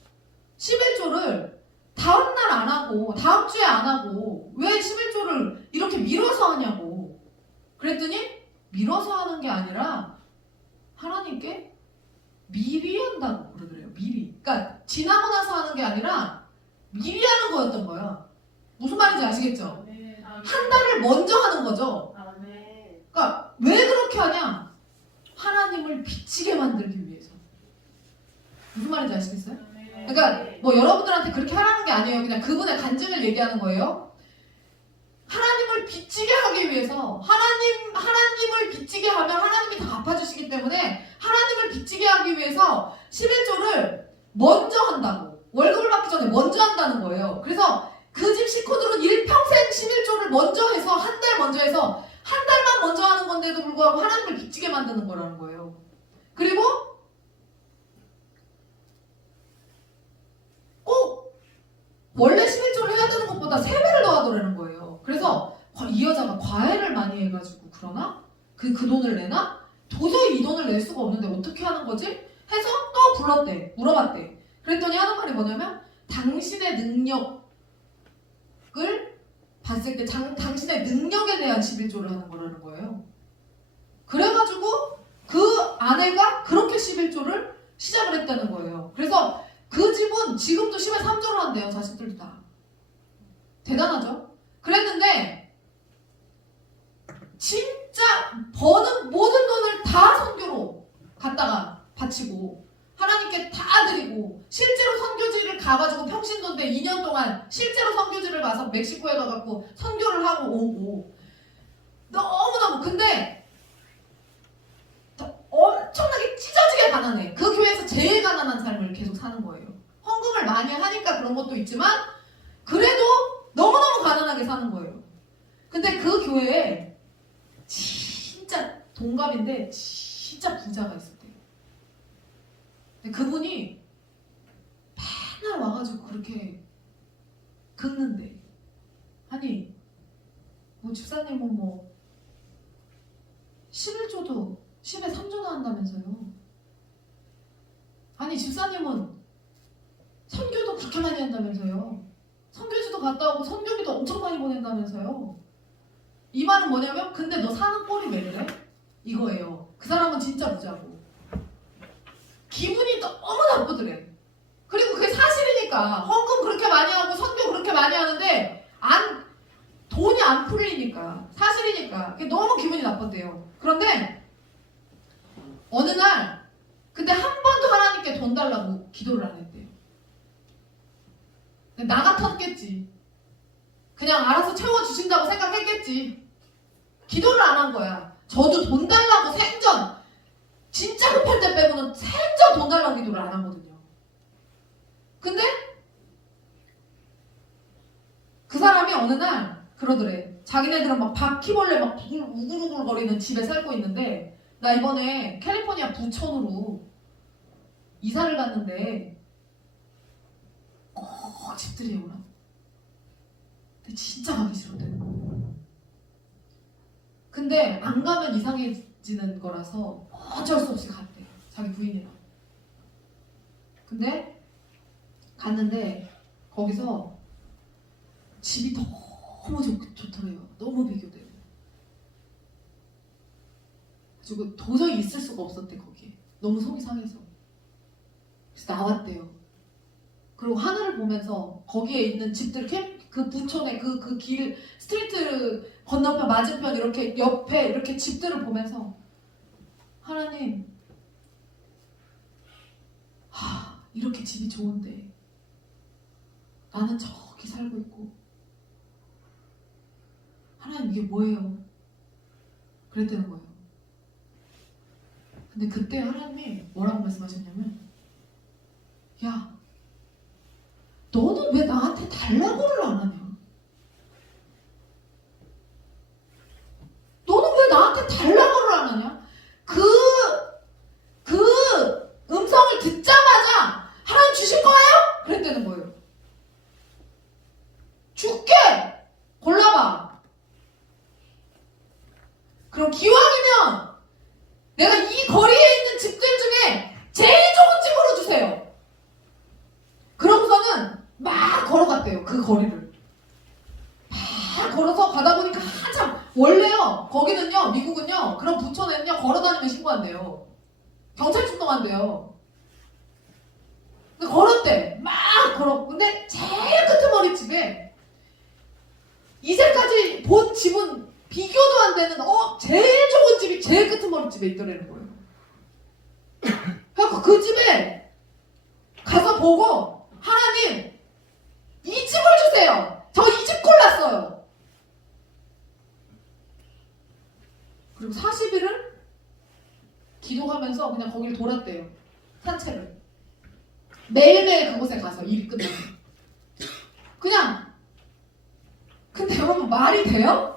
11조를 다음 날 안 하고 다음 주에 안 하고 왜 11조를 이렇게 미뤄서 하냐고. 그랬더니 미뤄서 하는 게 아니라 하나님께 미리 한다고 그러더래요. 미리. 그러니까 지나고 나서 하는 게 아니라 미리 하는 거였던 거야. 무슨 말인지 아시겠죠? 한 달을 먼저 하는 거죠. 그러니까 왜 그렇게 하냐? 하나님을 비치게 만들기 위해서. 무슨 말인지 아시겠어요? 그러니까 여러분들한테 그렇게 하라는 게 아니에요. 그냥 그분의 간증을 얘기하는 거예요. 하나님을 비치게 하기 위해서, 하나님을 비치게 하면 하나님이 다 갚아주시기 때문에 하나님을 비치게 하기 위해서 11조를 먼저 한다고. 월급을 받기 전에 먼저 한다는 거예요. 그래서 그 집 식구들은 일평생 11조를 먼저 해서, 한 달 먼저 해서, 한 달만 먼저 하는 건데도 불구하고 하나님을 비치게 만드는 거라는 거예요. 그리고 꼭 원래 11조를 해야 되는 것보다 3배를 더 하더라는 거예요. 그래서 이 여자가 과외를 많이 해가지고 그러나? 그 돈을 내나? 도저히 이 돈을 낼 수가 없는데 어떻게 하는 거지? 해서 또 불렀대. 물어봤대. 그랬더니 하는 말이 뭐냐면, 당신의 능력을 봤을 때 당신의 능력에 대한 11조를 하는 거라는 거예요. 그래가지고 그 아내가 그렇게 11조를 시작을 그랬다는 거예요. 그래서 그 집은 지금도 10에 3조를 한대요. 자식들도 다. 대단하죠? 그랬는데 진짜 버는 모든 돈을 다 선교로 갖다가 바치고 하나님께 다 드리고 실제로 선교지를 가가지고 평신도인데 2년 동안 실제로 선교지를 가서 멕시코에 가갖고 선교를 하고 오고 너무너무 근데 엄청나게 찢어지게 가난해. 그 교회에서 제일 가난한 삶을 계속 사는 거예요. 헌금을 많이 하니까 그런 것도 있지만 그래도 너무너무 가난하게 사는 거예요. 근데 그 교회에 진짜 동갑인데 진짜 부자가 있었대요. 근데 그분이 맨날 와가지고 그렇게 긁는데 아니 뭐 집사님은 뭐 11조도 10에 3조나 한다면서요. 아니 집사님은 선교도 그렇게 많이 한다면서요. 선교지도 갔다 오고 선교비도 엄청 많이 보낸다면서요. 이 말은 뭐냐면 근데 너 사는 꼴이 왜 그래? 이거예요. 그 사람은 진짜 부자고 기분이 너무 나쁘더래. 그리고 그게 사실이니까 헌금 그렇게 많이 하고 선교 그렇게 많이 하는데 돈이 안 풀리니까 사실이니까 그게 너무 기분이 나빴대요. 그런데 어느 날 근데 한 번도 하나님께 돈 달라고 기도를 안 했대요. 나 같았겠지. 그냥 알아서 채워주신다고 생각했겠지. 기도를 안 한 거야. 저도 돈 달라고 생전 진짜 급할 때 빼고는 생전 돈 달라고 기도를 안 하거든요. 근데 그 사람이 어느 날 그러더래. 자기네들은 막 바퀴벌레 막 우글우글 거리는 집에 살고 있는데 나 이번에 캘리포니아 부천으로 이사를 갔는데 꼭 집들이 오라. 근데 진짜 가기 싫었대요. 근데 안 가면 이상해지는 거라서 어쩔 수 없이 갔대요. 자기 부인이랑. 근데 갔는데 거기서 집이 너무 좋더래요. 너무 비교돼요. 그리고 도저히 있을 수가 없었대 거기에. 너무 속이 상해서. 그래서 나왔대요. 그리고 하늘을 보면서 거기에 있는 집들 그 부촌의 그 길 스트리트 건너편 맞은편 이렇게 옆에 이렇게 집들을 보면서 하나님 이렇게 집이 좋은데 나는 저기 살고 있고 하나님 이게 뭐예요? 그랬다는 거예요. 근데 그때 하나님이 뭐라고 말씀하셨냐면 야 너는 왜 나한테 달라고를 안 하냐? 너는 왜 나한테 달라고를 안 하냐? 그 음성을 듣자마자 하나님 주실 거예요? 그랬다는 거예요. 줄게! 골라봐. 그럼 기왕이면 내가 이 거리에 있는 집들 중에 제일 좋은 집으로 주세요. 그러고서는 막 걸어갔대요. 그 거리를. 막 걸어서 가다 보니까 한참 원래요. 거기는요. 미국은요. 그런 부천에는요. 걸어다니면 신고한대요. 경찰 출동한대요. 근데 걸었대. 막 걸었고. 근데 제일 끄트머리 집에 이제까지 본 집은 비교도 안 되는 제일 좋은 집이 제일 끄트머리 집에 있더라는 거예요. 그래서 그 집에 가서 보고 하나님 이 집을 주세요. 저 이 집 골랐어요. 그리고 40일을 기도하면서 그냥 거기를 돌았대요. 산책을. 매일매일 그곳에 가서 일이 끝나면. 그냥 근데 여러분 말이 돼요?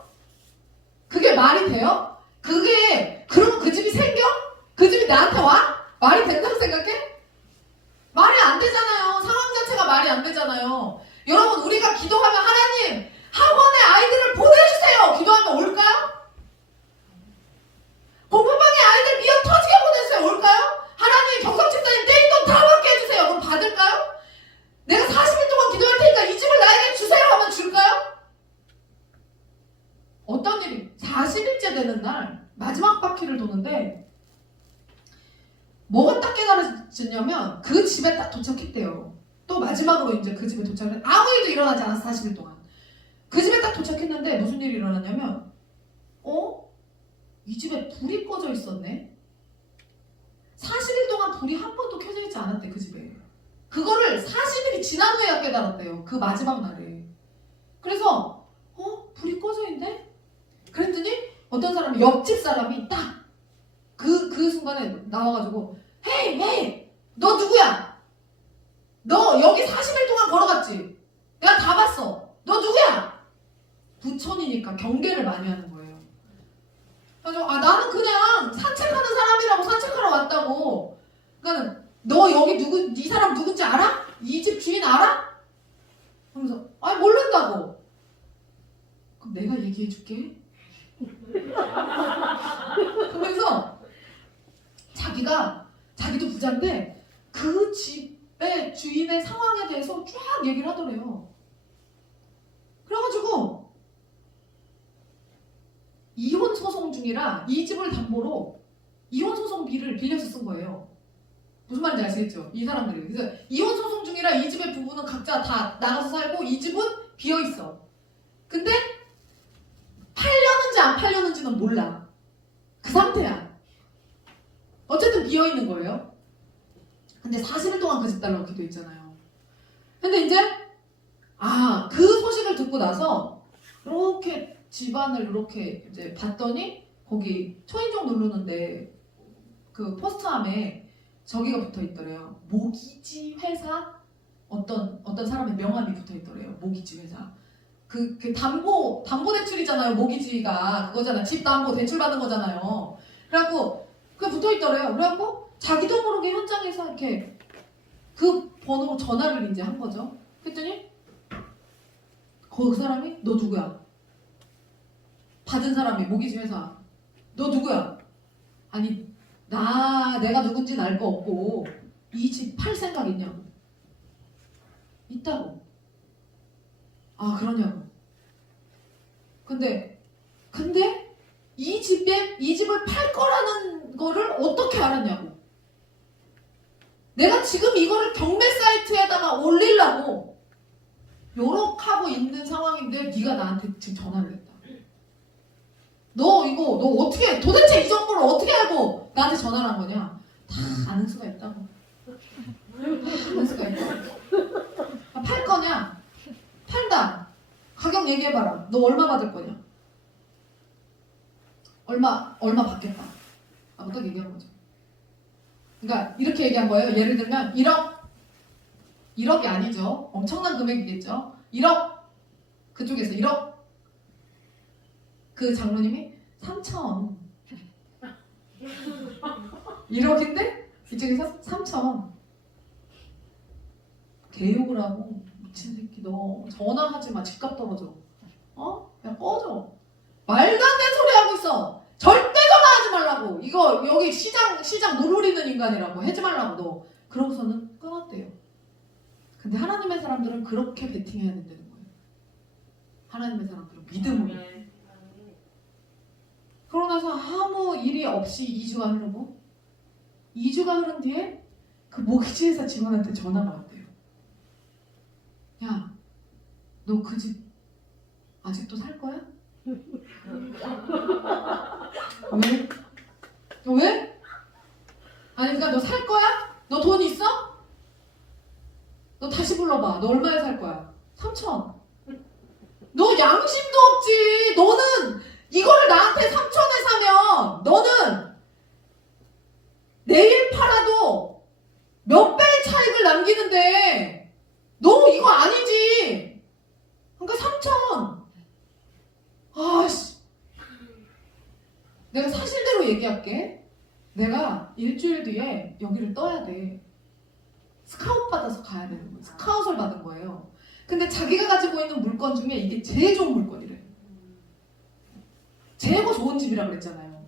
그게 말이 돼요? 그러면 그 집이 생겨? 그 집이 나한테 와? 말이 된다고 생각해? 말이 안 되잖아요. 상황 자체가 말이 안 되잖아요. 여러분 우리가 기도하면 하나님 학원에 아이들을 보내주세요. 기도하면 올까요? 공부방에 아이들 미어 터지게 보내주세요. 올까요? 하나님 경성 집사님 떼인 돈 다 받게 해주세요. 그럼 받을까요? 내가 40일 동안 기도할 테니까 이 집을 나에게 주세요 하면 줄까요? 어떤 일이 40일째 되는 날 마지막 바퀴를 도는데 뭐가 딱 깨달아졌냐면 그 집에 딱 도착했대요. 또 마지막으로 이제 그 집에 도착을 아무 일도 일어나지 않았어. 40일 동안. 그 집에 딱 도착했는데 무슨 일이 일어났냐면 이 집에 불이 꺼져 있었네. 40일 동안 불이 한 번도 켜져 있지 않았대 그 집에. 그거를 40일이 지난 후에야 깨달았대요. 그 마지막 날에. 그래서 불이 꺼져 있네? 그랬더니 어떤 사람이 옆집 사람이 딱 그 순간에 나와가지고 헤이 너 누구야? 너 여기 40일 동안 걸어갔지? 내가 다 봤어. 너 누구야? 부천이니까 경계를 많이 하는 거예요. 그래서 나는 그냥 산책하는 사람이라고 산책하러 왔다고. 그러니까 너 여기 네 사람 누군지 알아? 이 집 주인 알아? 그러면서 모른다고. 그럼 내가 얘기해 줄게. 그러면서 자기도 부자인데 그 집의 주인의 상황에 대해서 쫙 얘기를 하더래요. 그래가지고 이혼 소송 중이라 이 집을 담보로 이혼 소송비를 빌려서 쓴 거예요. 무슨 말인지 아시겠죠? 이 사람들이. 그래서 이혼 소송 중이라 이 집의 부부는 각자 다 나가서 살고 이 집은 비어 있어. 근데 팔렸는지 안 팔렸는지는 몰라. 그 상태야. 어쨌든 비어 있는 거예요. 근데 40일 동안 그 집 달라고 기도했잖아요. 근데 이제 그 소식을 듣고 나서 이렇게 집안을 이렇게 이제 봤더니 거기 초인종 누르는데 그 포스트함에 저기가 붙어 있더래요. 모기지 회사 어떤 사람의 명함이 붙어 있더래요. 모기지 회사. 그 담보 대출이잖아요. 모기지가 그거잖아. 집 담보 대출 받는 거잖아요. 그래갖고 그게 붙어 있더래요. 그래갖고 자기도 모르게 현장에서 이렇게 그 번호로 전화를 이제 한 거죠. 그랬더니 그 사람이 너 누구야? 받은 사람이 모기지 회사. 너 누구야? 아니 내가 누군지는 알 거 없고 이 집 팔 생각 있냐고. 있다고. 그러냐고. 근데 이 집을 팔 거라는 거를 어떻게 알았냐고. 내가 지금 이거를 경매 사이트에다가 올리려고 요렇게하고 있는 상황인데 네가 나한테 지금 전화를 했다. 너 어떻게 도대체 이 정보를 어떻게 알고 나한테 전화를 한 거냐. 다 아는 수가 있다고. 아는 수가 있다고. 팔 거냐? 판다. 가격 얘기해봐라. 너 얼마 받을 거냐? 얼마 받겠다. 라고 딱 얘기한 거죠. 그러니까 이렇게 얘기한 거예요. 예를 들면 1억이 아니죠. 엄청난 금액이겠죠. 1억. 그쪽에서 1억. 그 장로님이 3천. 1억인데 이쪽에서 3천. 개욕을 하고 미친 새끼 너 전화하지 마. 집값 떨어져. 야 꺼져. 말도 안 되는 소리 하고 있어. 절대 전화하지 말라고. 이거 여기 시장 노르리는 인간이라고 하지 말라고 너. 그러고서는 끊었대요. 근데 하나님의 사람들은 그렇게 베팅해야 된다는 거예요. 하나님의 사람들은 믿음으로. 그러고 나서 아무 일이 없이 2주가 흐르고 2주가 흐른 뒤에 그 모기지회사 직원한테 전화가 왔대요. 야, 너 그 집 아직도 살 거야? 왜? 왜? 아니 그러니까 너 살 거야? 너 돈 있어? 너 다시 불러봐. 너 얼마에 살 거야? 3천. 너 양심도 없지. 너는 이거를 나한테 3천에 사면 너는 내일 팔아도 몇 배의 차익을 남기는데 너 이거 아니지. 그러니까 3천. 내가 사실대로 얘기할게. 내가 일주일 뒤에 여기를 떠야 돼. 스카웃 받아서 가야 되는 거예요. 스카웃을 받은 거예요. 근데 자기가 가지고 있는 물건 중에 이게 제일 좋은 물건이래. 최고 좋은 집이라 그랬잖아요.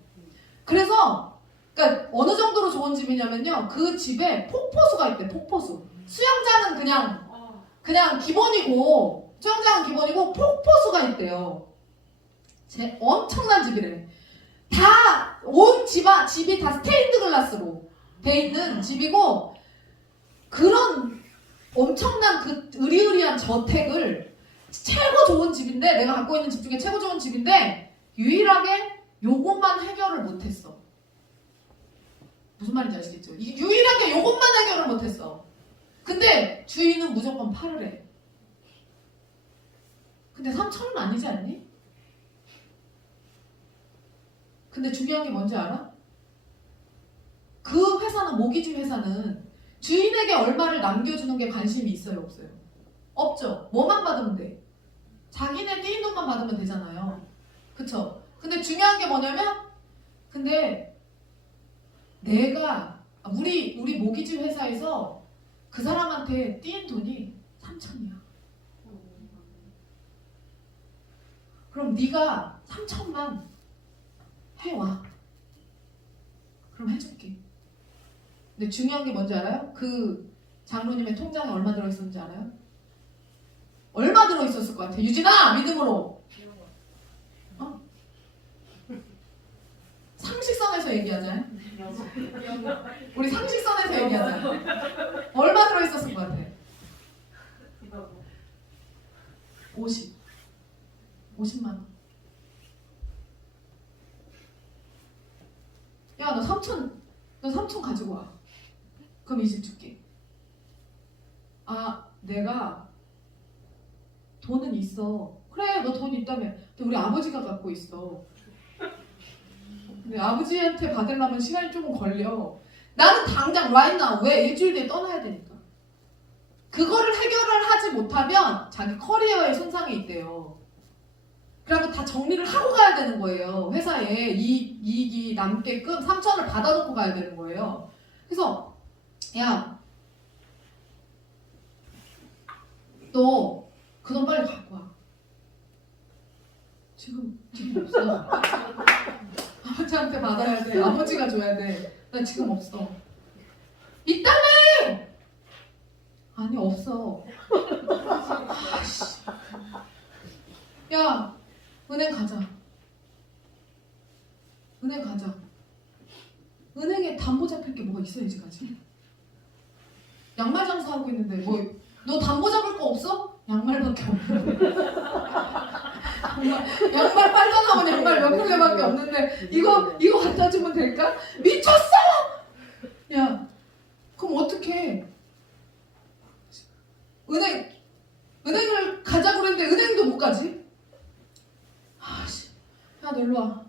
그래서 그러니까 어느 정도로 좋은 집이냐면요. 그 집에 폭포수가 있대. 폭포수. 수영장은 그냥 기본이고 수영장은 기본이고 폭포수가 있대요. 엄청난 집이래. 다 온 집이 다 스테인드 글라스로 돼 있는 집이고 그런 엄청난 그 으리으리한 저택을 최고 좋은 집인데 내가 갖고 있는 집 중에 최고 좋은 집인데 유일하게 요것만 해결을 못했어. 무슨 말인지 아시겠죠? 유일하게 요것만 해결을 못했어. 근데 주인은 무조건 팔을 해. 근데 3천은 아니지 않니? 근데 중요한 게 뭔지 알아? 그 회사는 모기지 회사는 주인에게 얼마를 남겨주는 게 관심이 있어요, 없어요? 없죠. 뭐만 받으면 돼. 자기네 떼인 돈만 받으면 되잖아요. 그쵸? 근데 중요한 게 뭐냐면 근데 내가 우리 모기지 회사에서 그 사람한테 떼인 돈이 3천이야. 그럼 네가 3천만 해와. 그럼 해줄게. 근데 중요한 게 뭔지 알아요? 그 장로님의 통장에 얼마 들어있었는지 알아요? 얼마 들어있었을 것 같아? 유진아! 믿음으로! 어? 상식선에서 얘기하자. 우리 상식선에서 얘기하자. 얼마 들어있었을 것 같아? 50만 원. 야, 너 3천 가지고 와. 그럼 이 집 줄게. 아, 내가 돈은 있어. 그래, 너 돈 있다며. 근데 우리 아버지가 갖고 있어. 근데 아버지한테 받으려면 시간이 조금 걸려. 나는 당장 right now. 왜? 일주일 뒤에 떠나야 되니까. 그거를 해결을 하지 못하면 자기 커리어에 손상이 있대요. 그리고 다 정리를 하고 가야 되는 거예요. 회사에 이익이 남게끔 3천을 받아놓고 가야 되는 거예요. 그래서 야, 너 그 돈 빨리 갖고 와. 지금 없어. 아버지한테 받아야 돼. 아버지가 줘야 돼. 나 지금 없어. 있다며! 아니 없어. 아씨. 야, 은행 가자. 은행 가자. 은행에 담보 잡힐 게 뭐가 있어야지 가지. 양말 장사하고 있는데 뭐 너 담보 잡을 거 없어? 양말밖에 없는데. 양말 빨다 나온 양말 몇 켤레밖에 없는데 이거 갖다 주면 될까? 미쳤어! 야, 그럼 어떡해? 은행을 가자고 그랬는데 은행도 못 가지? 아씨, 야, 너 일로 와.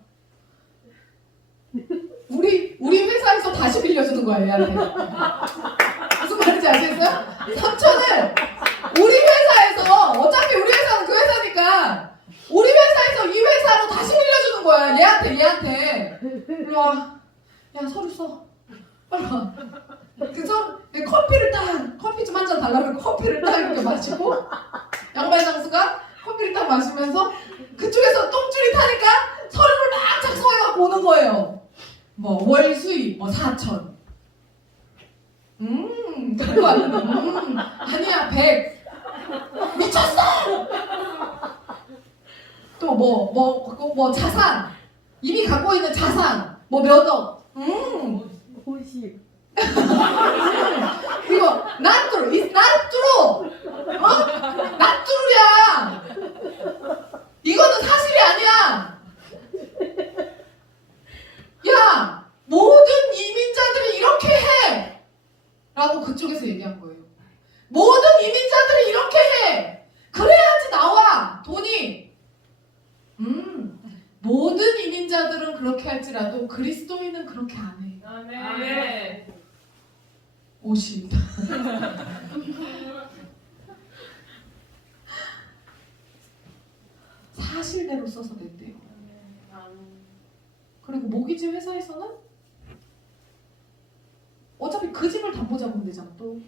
우리 회사에서 다시 빌려주는 거야, 얘한테. 무슨 말인지 아시겠어요? 3천을 우리 회사에서, 어차피 우리 회사는 그 회사니까 우리 회사에서 이 회사로 다시 빌려주는 거야, 얘한테. 일로 와. 야, 서류 써. 빨리 와. 그래서 커피를 커피 좀 한 잔 달라고 커피를 딱 이렇게 마시고 양말 장수가 커피를 딱 마시면서 그쪽에서 똥줄이 타니까 서류를 막 작성해갖고 오는 거예요. 뭐 월 수입 뭐 4천. 그리고 왔는데 아니야 100. 미쳤어. 또 뭐 자산 이미 갖고 있는 자산 뭐 몇 억. 50. 이거 나뚜루 이 나뚜루 나뚜루야. 이거는 사실이 아니야. 야, 모든 이민자들이 이렇게 해 라고 그쪽에서 얘기한 거예요. 모든 이민자들이 이렇게 해. 그래야지 나와 돈이. 모든 이민자들은 그렇게 할지라도 그리스도인은 그렇게 안 해. 아멘. 50. 사실대로 써서 냈대요. 그리고 모기지 회사에서는 어차피 그 집을 담보 잡으면 되잖아. 또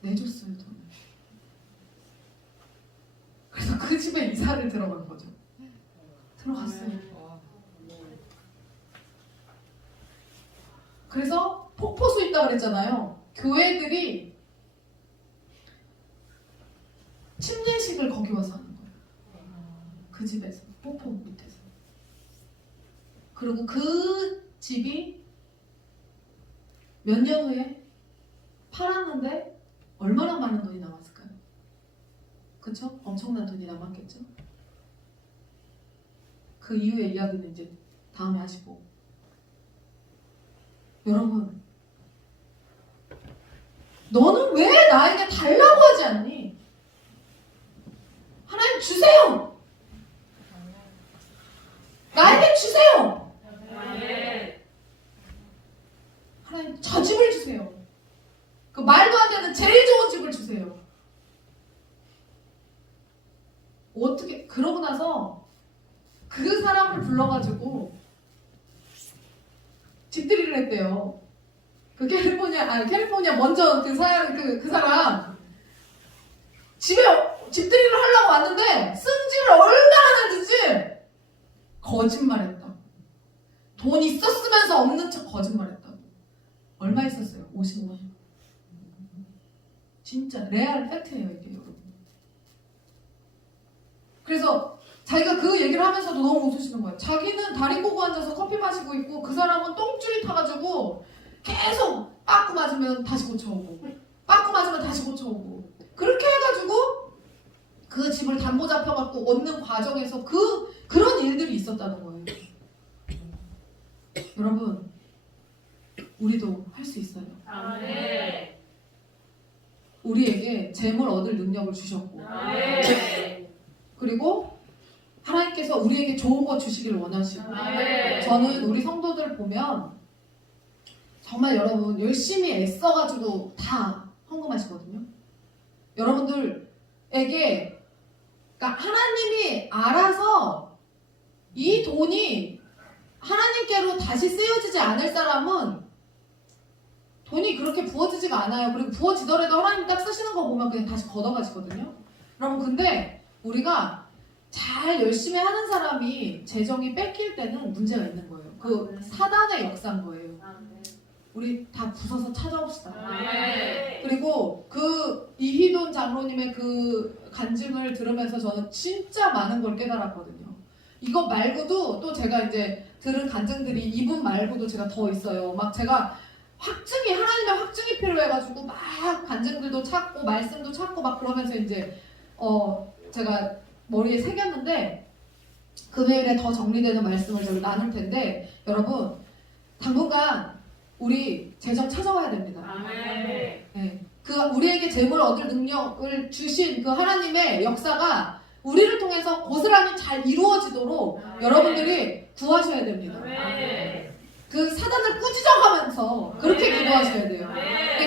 내줬어요 돈을. 그래서 그 집에 이사를 들어간 거죠. 들어갔어요. 그래서 폭포수 있다 그랬잖아요. 교회들이 침례식을 거기 와서 하는 거예요. 그 집에서 폭포 밑에서. 그리고 그 집이 몇 년 후에 팔았는데 얼마나 많은 돈이 남았을까요? 그쵸? 엄청난 돈이 남았겠죠? 그 이후의 이야기는 이제 다음에 하시고. 여러분, 너는 왜 나에게 달라고 하지 않니? 하나님 주세요! 나에게 주세요! 하나님 저 집을 주세요. 그 말도 안 되는 제일 좋은 집을 주세요. 어떻게 그러고 나서 그 사람을 불러가지고 집들이를 했대요. 그 캘리포니아 먼저 그 사람 집에 집들이를 하려고 왔는데 승질을 얼마나 냈는지 거짓말했다. 돈 있었으면서 없는 척 거짓말했다. 얼마 있었어요? 50만 원. 진짜 레알 팩트예요 이게 여러분. 그래서 자기가 그 얘기를 하면서도 너무 웃으시는 거예요. 자기는 다리 꼬고 앉아서 커피 마시고 있고 그 사람은 똥줄이 타가지고 계속 빠꾸 맞으면 다시 고쳐오고 빠꾸 맞으면 다시 고쳐오고 그렇게 해가지고 그 집을 담보 잡혀갖고 얻는 과정에서 그런 일들이 있었다는 거예요. 여러분 우리도 할 수 있어요. 우리에게 재물 얻을 능력을 주셨고 그리고 하나님께서 우리에게 좋은 거 주시길 원하시고 저는 우리 성도들 보면 정말 여러분 열심히 애써가지고 다 헌금하시거든요. 여러분들에게 그러니까 하나님이 알아서 이 돈이 하나님께로 다시 쓰여지지 않을 사람은 돈이 그렇게 부어지지가 않아요. 그리고 부어지더라도 하나님이 딱 쓰시는 거 보면 그냥 다시 걷어가시거든요. 여러분 근데 우리가 잘 열심히 하는 사람이 재정이 뺏길 때는 문제가 있는 거예요. 그 사단의 역사인 거예요. 우리 다 부서서 찾아옵시다. 그리고 그 이희돈 장로님의 그 간증을 들으면서 저는 진짜 많은 걸 깨달았거든요. 이거 말고도 또 제가 이제 들은 간증들이 이분 말고도 제가 더 있어요. 막 제가 하나님의 확증이 필요해가지고 막 간증들도 찾고 말씀도 찾고 막 그러면서 이제 제가 머리에 새겼는데 금요일에 더 정리되는 말씀을 저희 나눌 텐데 여러분 당분간 우리 재정 찾아와야 됩니다. 네. 그 우리에게 재물 얻을 능력을 주신 그 하나님의 역사가 우리를 통해서 고스란히 잘 이루어지도록 여러분들이 구하셔야 됩니다. 그 사단을 꾸짖어가면서 그렇게 기도하셔야 돼요.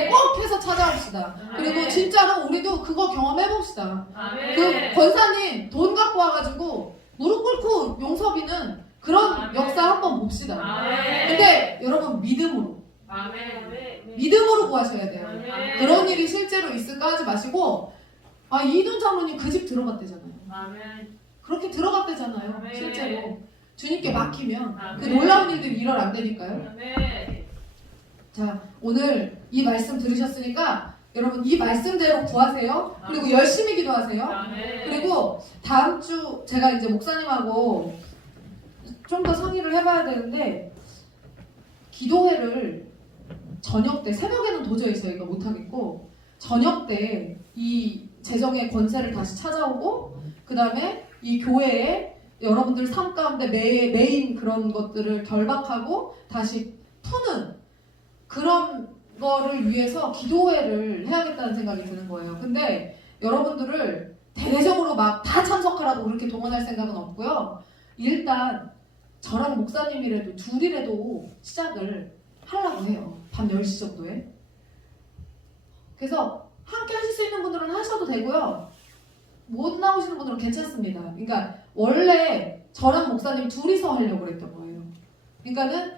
꼭 해서 찾아옵시다. 그리고 진짜로 우리도 그거 경험해봅시다. 그 권사님 돈 갖고 와가지고 무릎 꿇고 용서비는 그런 역사 한번 봅시다. 근데 여러분 믿음으로 구하셔야 돼요. 그런 일이 실제로 있을까 하지 마시고 이돈 장로님 그 집 들어갔대잖아요. 그렇게 들어갔대잖아요. 실제로 주님께 맡기면 그 놀라운 일들이 일어나면 안 되니까요. 자, 오늘 이 말씀 들으셨으니까 여러분 이 말씀대로 구하세요. 그리고 열심히 기도하세요. 그리고 다음 주 제가 이제 목사님하고 좀 더 상의를 해봐야 되는데 기도회를 저녁 때 새벽에는 도저히 저희가 못하겠고 저녁 때 이 재정의 권세를 다시 찾아오고 그 다음에 이 교회에 여러분들 삶 가운데 메인 그런 것들을 결박하고 다시 푸는 그런 거를 위해서 기도회를 해야겠다는 생각이 드는 거예요. 근데 여러분들을 대대적으로 막 다 참석하라고 그렇게 동원할 생각은 없고요. 일단 저랑 목사님이라도 둘이라도 시작을 하려고 해요. 밤 10시 정도에. 그래서 함께 하실 수 있는 분들은 하셔도 되고요. 못 나오시는 분들은 괜찮습니다. 그러니까 원래 저랑 목사님 둘이서 하려고 그랬던 거예요. 그러니까는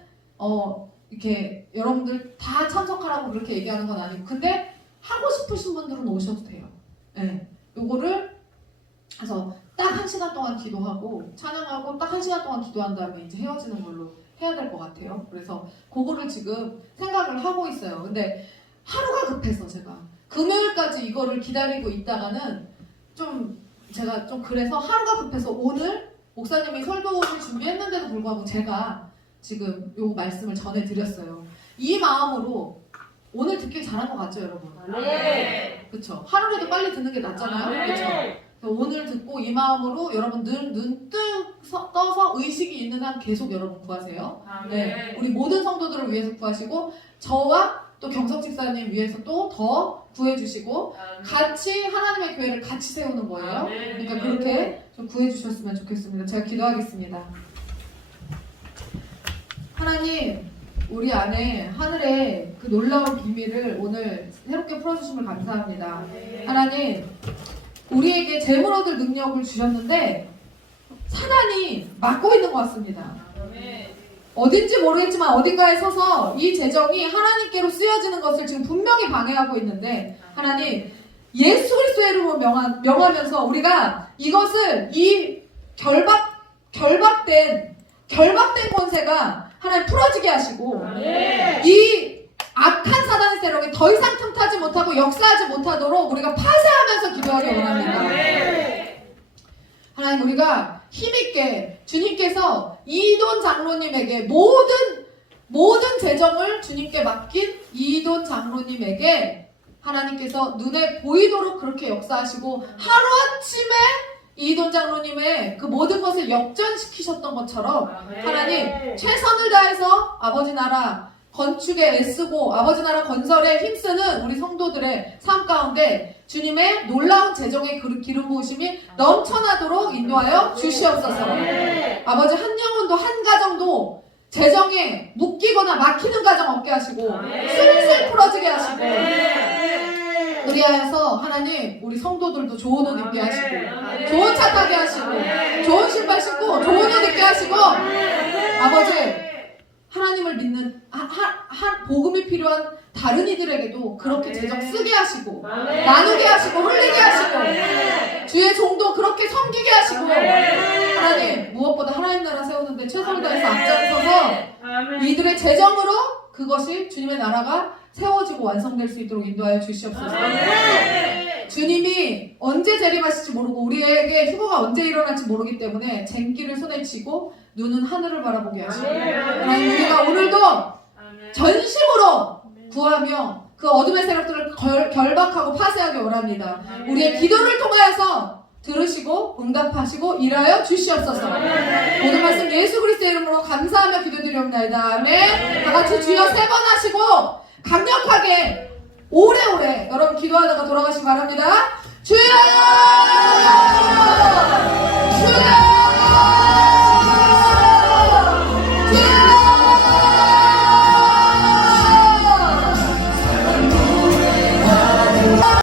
이렇게 여러분들 다 참석하라고 그렇게 얘기하는 건 아니고 근데 하고 싶으신 분들은 오셔도 돼요. 네. 요거를 그래서 딱 1시간 동안 기도하고 찬양하고 딱 1시간 동안 기도한 다음에 이제 헤어지는 걸로 해야 될 것 같아요. 그래서 그거를 지금 생각을 하고 있어요. 근데 하루가 급해서 제가 금요일까지 이거를 기다리고 있다가는 제가 좀 그래서 하루가 급해서 오늘 목사님이 설교를 준비했는데도 불구하고 제가 지금 요 말씀을 전해드렸어요. 이 마음으로 오늘 듣길 잘한 것 같죠, 여러분? 네. 그쵸? 하루라도 빨리 듣는 게 낫잖아요. 그쵸? 오늘 듣고 이 마음으로 여러분 눈뜨 떠서 의식이 있는 한 계속 여러분 구하세요. 네, 우리 모든 성도들을 위해서 구하시고 저와 또 경석 집사님 위해서 또 더 구해주시고 같이 하나님의 교회를 같이 세우는 거예요. 그러니까 그렇게 좀 구해주셨으면 좋겠습니다. 제가 기도하겠습니다. 하나님, 우리 안에 하늘의 그 놀라운 비밀을 오늘 새롭게 풀어주심을 감사합니다. 하나님, 우리에게 재물 얻을 능력을 주셨는데 사단이 막고 있는 것 같습니다. 어딘지 모르겠지만 어딘가에 서서 이 재정이 하나님께로 쓰여지는 것을 지금 분명히 방해하고 있는데 하나님, 예수 그리스도의 이름으로 명하면서 우리가 이것을 이 결박된 권세가 하나님 풀어지게 하시고 이 악한 사단의 세력이 더 이상 틈타지 못하고 역사하지 못하도록 우리가 파쇄하면서 기도하기 원합니다. 하나님, 우리가 힘있게 주님께서 이돈 장로님에게 모든 재정을 주님께 맡긴 이돈 장로님에게 하나님께서 눈에 보이도록 그렇게 역사하시고 하루아침에 이돈 장로님의 그 모든 것을 역전시키셨던 것처럼 하나님, 최선을 다해서 아버지 나라 건축에 애쓰고 아버지 나라 건설에 힘쓰는 우리 성도들의 삶 가운데 주님의 놀라운 재정의 기름 부으심이 넘쳐나도록 인도하여 주시옵소서. 아버지, 한 영혼도 한 가정도 재정에 묶이거나 막히는 가정 없게 하시고 슬슬 풀어지게 하시고 그리하여서 하나님, 우리 성도들도 좋은 옷 입게 하시고 좋은 차 타게 하시고 좋은 신발 신고 좋은 옷 입게 하시고 아버지, 하나님을 믿는 복음이 필요한 다른 이들에게도 그렇게 재정 쓰게 하시고 나누게 하시고 흘리게 하시고 주의 종도 그렇게 섬기게 하시고 하나님, 무엇보다 하나님 나라 세우는데 최선을 다해서 앞장서서 이들의 재정으로 그것이 주님의 나라가 세워지고 완성될 수 있도록 인도하여 주시옵소서. 주님이 언제 재림하실지 모르고 우리에게 휴거가 언제 일어날지 모르기 때문에 쟁기를 손에 쥐고 눈은 하늘을 바라보게 하시고 하나님, 우리가 오늘도 전심으로 구하며 그 어둠의 세력들을 결박하고 파쇄하기 원합니다. 우리의 기도를 통하여서 들으시고 응답하시고 일하여 주시옵소서. 모든 말씀 예수 그리스도의 이름으로 감사하며 기도드리옵나이다. 아멘. 다같이 주여 3번 하시고 강력하게 오래오래 여러분 기도하다가 돌아가시기 바랍니다.